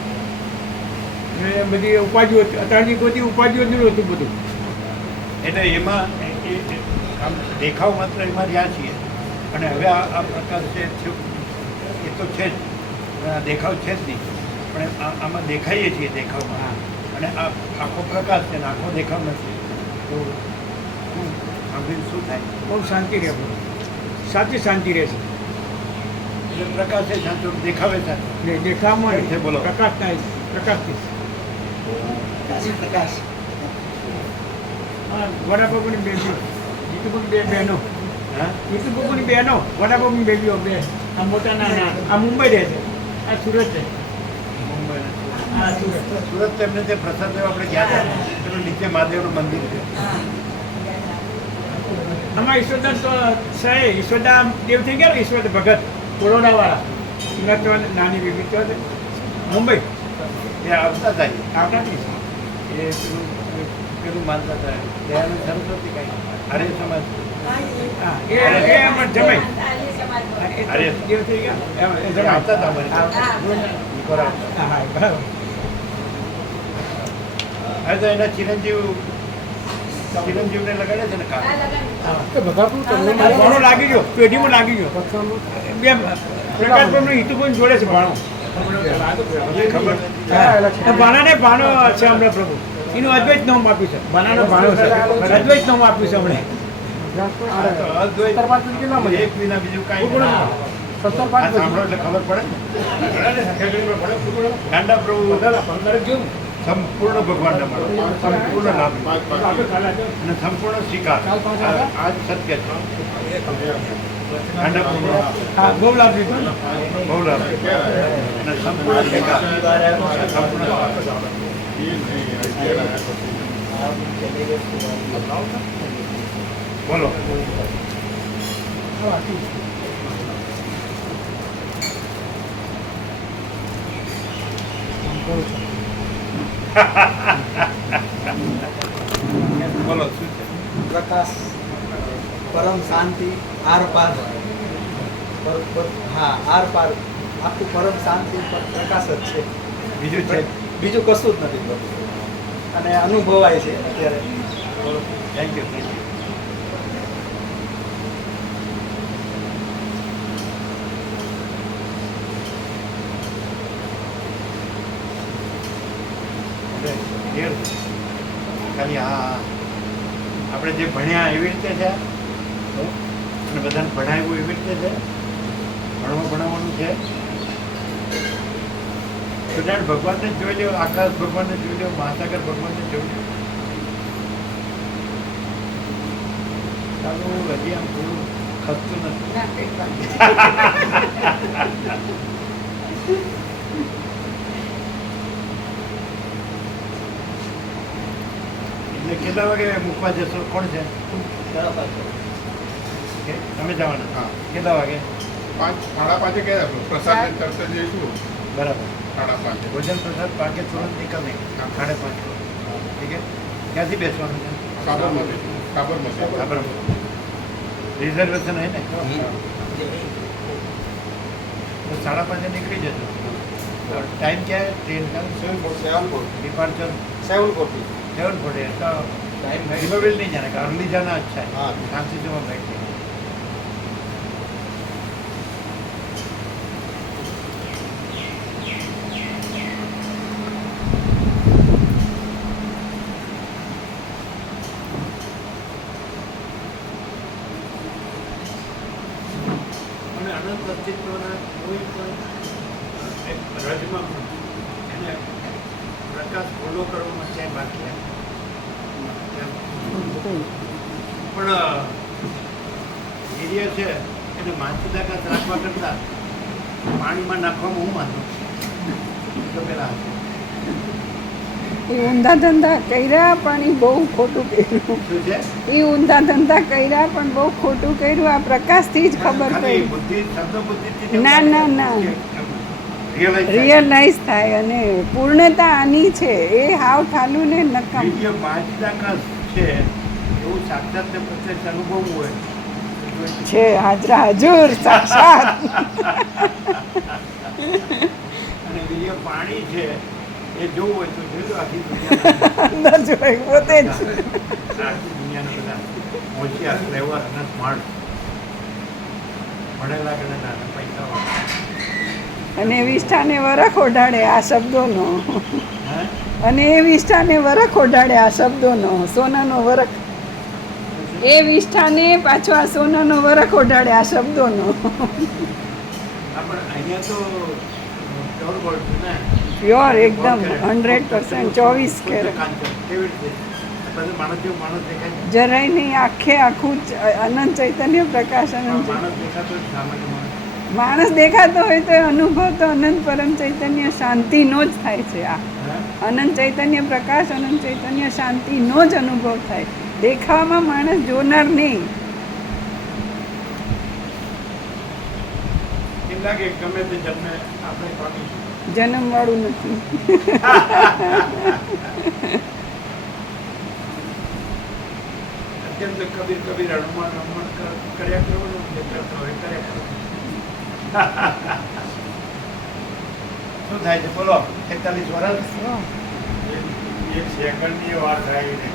એ બધી ઉપાધિઓ અત્યારની બધી ઉપાધિઓ જ નહોતું બધું. એટલે એમાં આમ દેખાવ માત્ર એમાં રહ્યા છીએ અને હવે આ પ્રકાર છે એ તો છે જ, આ દેખાવ છે જ નહીં, પણ આમાં દેખાઈએ છીએ દેખાવમાં અને આ આખો પ્રકાશ છે ને આખો દેખાવ નથી. તો શું થાય? બહુ શાંતિ રહે, સાચી શાંતિ રહેશે. એટલે પ્રકાશ છે સાચો, દેખાવે સાચો. ને દેખાવામાં છે, બોલો. પ્રકાશ થાય, પ્રકાશથી. પ્રકાશ હા, વડાબાબુની બેબી, જીતુબાબુ બે બહેનો, હા જીતુબાબુની બહેનો, વડાબાબુની બેબીઓ બે. આ મોટા નાના, આ મુંબઈ રહે છે, આ સુરત છે. મુંબઈ સુરત તેમને તે પ્રસાદ લેવા આપણે ગયા હતા પેલું નીચે મહાદેવનું મંદિર છે. આમાં ઈશ્વરદાસ તો સાહેબ ઈશ્વરદા દેવ થઈ ગયા ને, ઈશ્વર ભગત બરોડાવાળા એના તો નાની બેબી તો મુંબઈ એ આવતા હતા આપણા જ એ પેલું માનતા હતા દયાનું સરસ્વતી કાંઈ આર્ય સમાજ. હા એ અમારે જમાઈ અરે. દેવ થઈ ગયા એ આવતા હતા અમારી હા ઈકોર આવતા. હા બરાબર. હવે તો એના ચિરંજીવને લગાડે છે ને કામ. આ લગન. કે બધા પણ તમને ભાણો લાગી ગયો, પેઢીમાં લાગી ગયો. બે પ્રકાશ પ્રભુ હિતુબેન જોડે છે ભાણો. ખબર ભાણાને ભાણો છે હમણાં પ્રભુ. એનું અદ્વૈત નામ આપ્યું છે. ભાણાનો ભાણો છે. અદ્વૈત નામ આપ્યું છે હમણે. આ તો અદ્વૈત એક વિના બીજું કાંઈ ના. આ સાંભળો એટલે ખબર પડે ને. ગાંડા પ્રભુ સંપૂર્ણ ભગવાનને મળો, સંપૂર્ણ લાભ અને સંપૂર્ણ સ્વીકાર. આ જ સત્ય છે. ગાંડા પ્રભુ હા, બહુ લાભ લીધો ને. બહુ લાભ અને સંપૂર્ણ સ્વીકાર. સંપૂર્ણ બોલો. બોલો શું છે? પ્રકાશ, પરમ શાંતિ, આર પાર. હા, આર પાર આખું પરમ શાંતિ પ્રકાશ જ છે. બીજું છે? બીજું કશું જ નથી પ્રભુ. અને અનુભવાય છે અત્યારે. Thank you, thank you. ખાલી આપણે જે ભણ્યા એવી રીતે છે અને બધાને ભણાવ્યું એવી રીતે છે. ભણાવવાનું છે. સ્ટુડન્ટ ભગવાનને જોઈ લ્યો, આકાશ ભગવાનને જોઈ લ્યો, મહાસાગર ભગવાનને જોઈ લ્યો. ચાલો હજી આમ થોડું ખસતું નથી. ના, કંઈ વાત નહીં. એટલે કેટલા વાગે મૂકવા જશો? કોણ છે? તમે જવાના? હા. કેટલા વાગે? 5:30 ગયા પ્રસાદ ચર્ચા જઈશું. બરાબર. 5:30. ભોજન પ્રસાદ પાકે तुरंत निकलने 5:30. ठीक है. ક્યાંથી બેસવાનું છે? સાબરમતી. બરાબર. રિઝર્વેશન હે ને? તો 5:30 નીકળી જજો. और टाइम क्या है ट्रेन का? 7:40. डिपार्चर 7:40. 7:40. तो टाइम रिमोबिल नहीं जाने का, अर्ली जाना अच्छा है. हाँ. शांति से वहाँ बैठ के. અને અનંત અસ્તિત્વના કોઈ પણ એક રજમાં એને પ્રકાશ ફોલો કરવામાં ક્યાંય બાકી પણ એરિયા છે એને માનસિકતા રાખવા કરતાં પાણીમાં નાખવામાં હું માનું તો પેલા એ ઊંધા ધંધા કર્યા પણ એ બહુ ખોટું કર્યું. શું છે? એ ઊંધા ધંધા કર્યા પણ બહુ ખોટું કર્યું. આ પ્રકાશથી જ ખબર ખાલી પડી. બુદ્ધિ શબ્દ બુદ્ધિથી ના, ના, ના. રિયલાઇઝ રિયલાઇઝ થાય અને પૂર્ણતા આની છે. એ હાવ ઠાલું ને નકામ. વિડીયો માનસિકતા છે એવું સાક્ષાત ને પ્રત્યક્ષ અનુભવવું હોય છે હાજરા હજુર સાક્ષાત. અને વિડીયો પાણી છે એ જોવું હોય તો જોજો. આખી દુનિયા અંદર જોઈ પોતે જ. આખી દુનિયાના બધા હોશિયાર, ક્લેવર અને સ્માર્ટ ભણેલા કે નાના પૈસા અને વિષ્ઠાને વરખ ઓઢાડે આ શબ્દોનો. હે અને એ વિષ્ઠાને વરખ ઓઢાડે આ શબ્દોનો. સોનાનો વરખ. એ વિષ્ઠાને પાછો આ સોનાનો વરખ ઓઢાડે આ શબ્દોનો. પણ અહીંયા તો પ્યોર ગોલ્ડ છે ને. પ્યોર એકદમ 100%. 24 કેરેટ. કેવી રીતે બધું માણસ જેવું માણસ દેખાય? જરાય નહીં. આખે આખું અનંત ચૈતન્ય પ્રકાશ. અનંત માણસ દેખાતો જ સામાન્ય માણસ. માણસ દેખાતો હોય તો એ અનુભવ તો અનંત પરમ ચૈતન્ય શાંતિનો જ થાય છે. આ અનંત ચૈતન્ય પ્રકાશ, અનંત ચૈતન્ય શાંતિનો જ અનુભવ થાય. દેખાવામાં માણસ જોનાર નહીં. એમ લાગે ગમે તે જન્મે આપણે પામી જન્મવાળું નથી. અત્યંત કબીર કબીર હનુમાન હનુમાન કર્યા કરવાનું જે કરતો હોય કર્યા કરો. શું થાય છે બોલો? 41 વર્ષ એક સેકન્ડની વાત આવી ને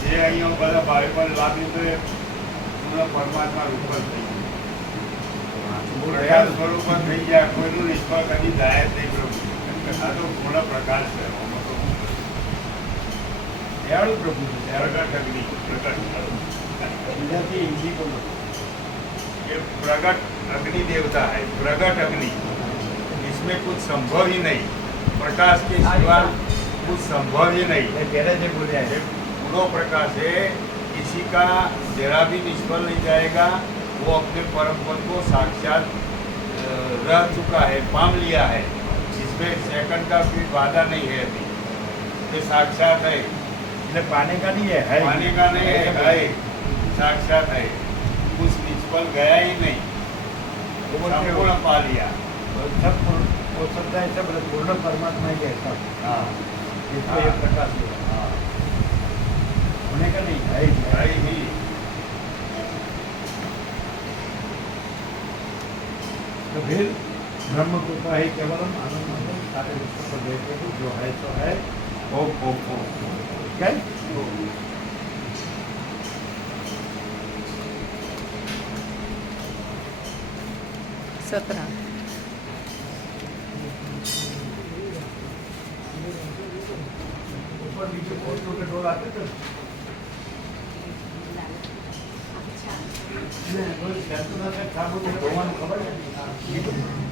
જે અહીંયા બધા ભાઈ પણ લાવ્યું તો એ પૂર્ણ પરમાત્મા રૂપ જ થઈ ગયું દયાળ સ્વરૂપ જ થઈ ગયા કોઈનું નિષ્ફળ કદી જાય જ નહીં પ્રભુ આ તો પૂર્ણ પ્રકાશ છે આમાં તો દયાળુ પ્રભુ છે પ્રગટ અગ્નિ ગુજરાતી હિન્દી બોલો ये प्रगट अग्नि देवता है प्रगट अग्नि इसमें कुछ संभव ही नहीं प्रकाश के सिवा कुछ संभव ही नहीं पहले से बोले हैं पूर्ण प्रकाश है किसी का जरा भी निष्फल नहीं जाएगा वो अपने परम पद को साक्षात रह चुका है पाम लिया है इसमें सेकंड का भी वादा नहीं है अभी ये साक्षात है इसलिए पाने का नहीं है पाने का नहीं है साक्षात है कुछ निष्फल गया ही नहीं संपूर्ण पा लिया सब वो शब्द है सब पूर्ण परमात्मा ही है सब हाँ इसमें ये प्रकाश हाँ होने का नहीं है ही तो फिर ब्रह्म कृपा ही केवलम आनंद आनंद सारे विश्व को देखते हो जो है सो है ओ क्या 17 ऊपर नीचे पोस्टों के डोल आते थे नहीं कोई कहते ना था खाबू तो भगवान खबर है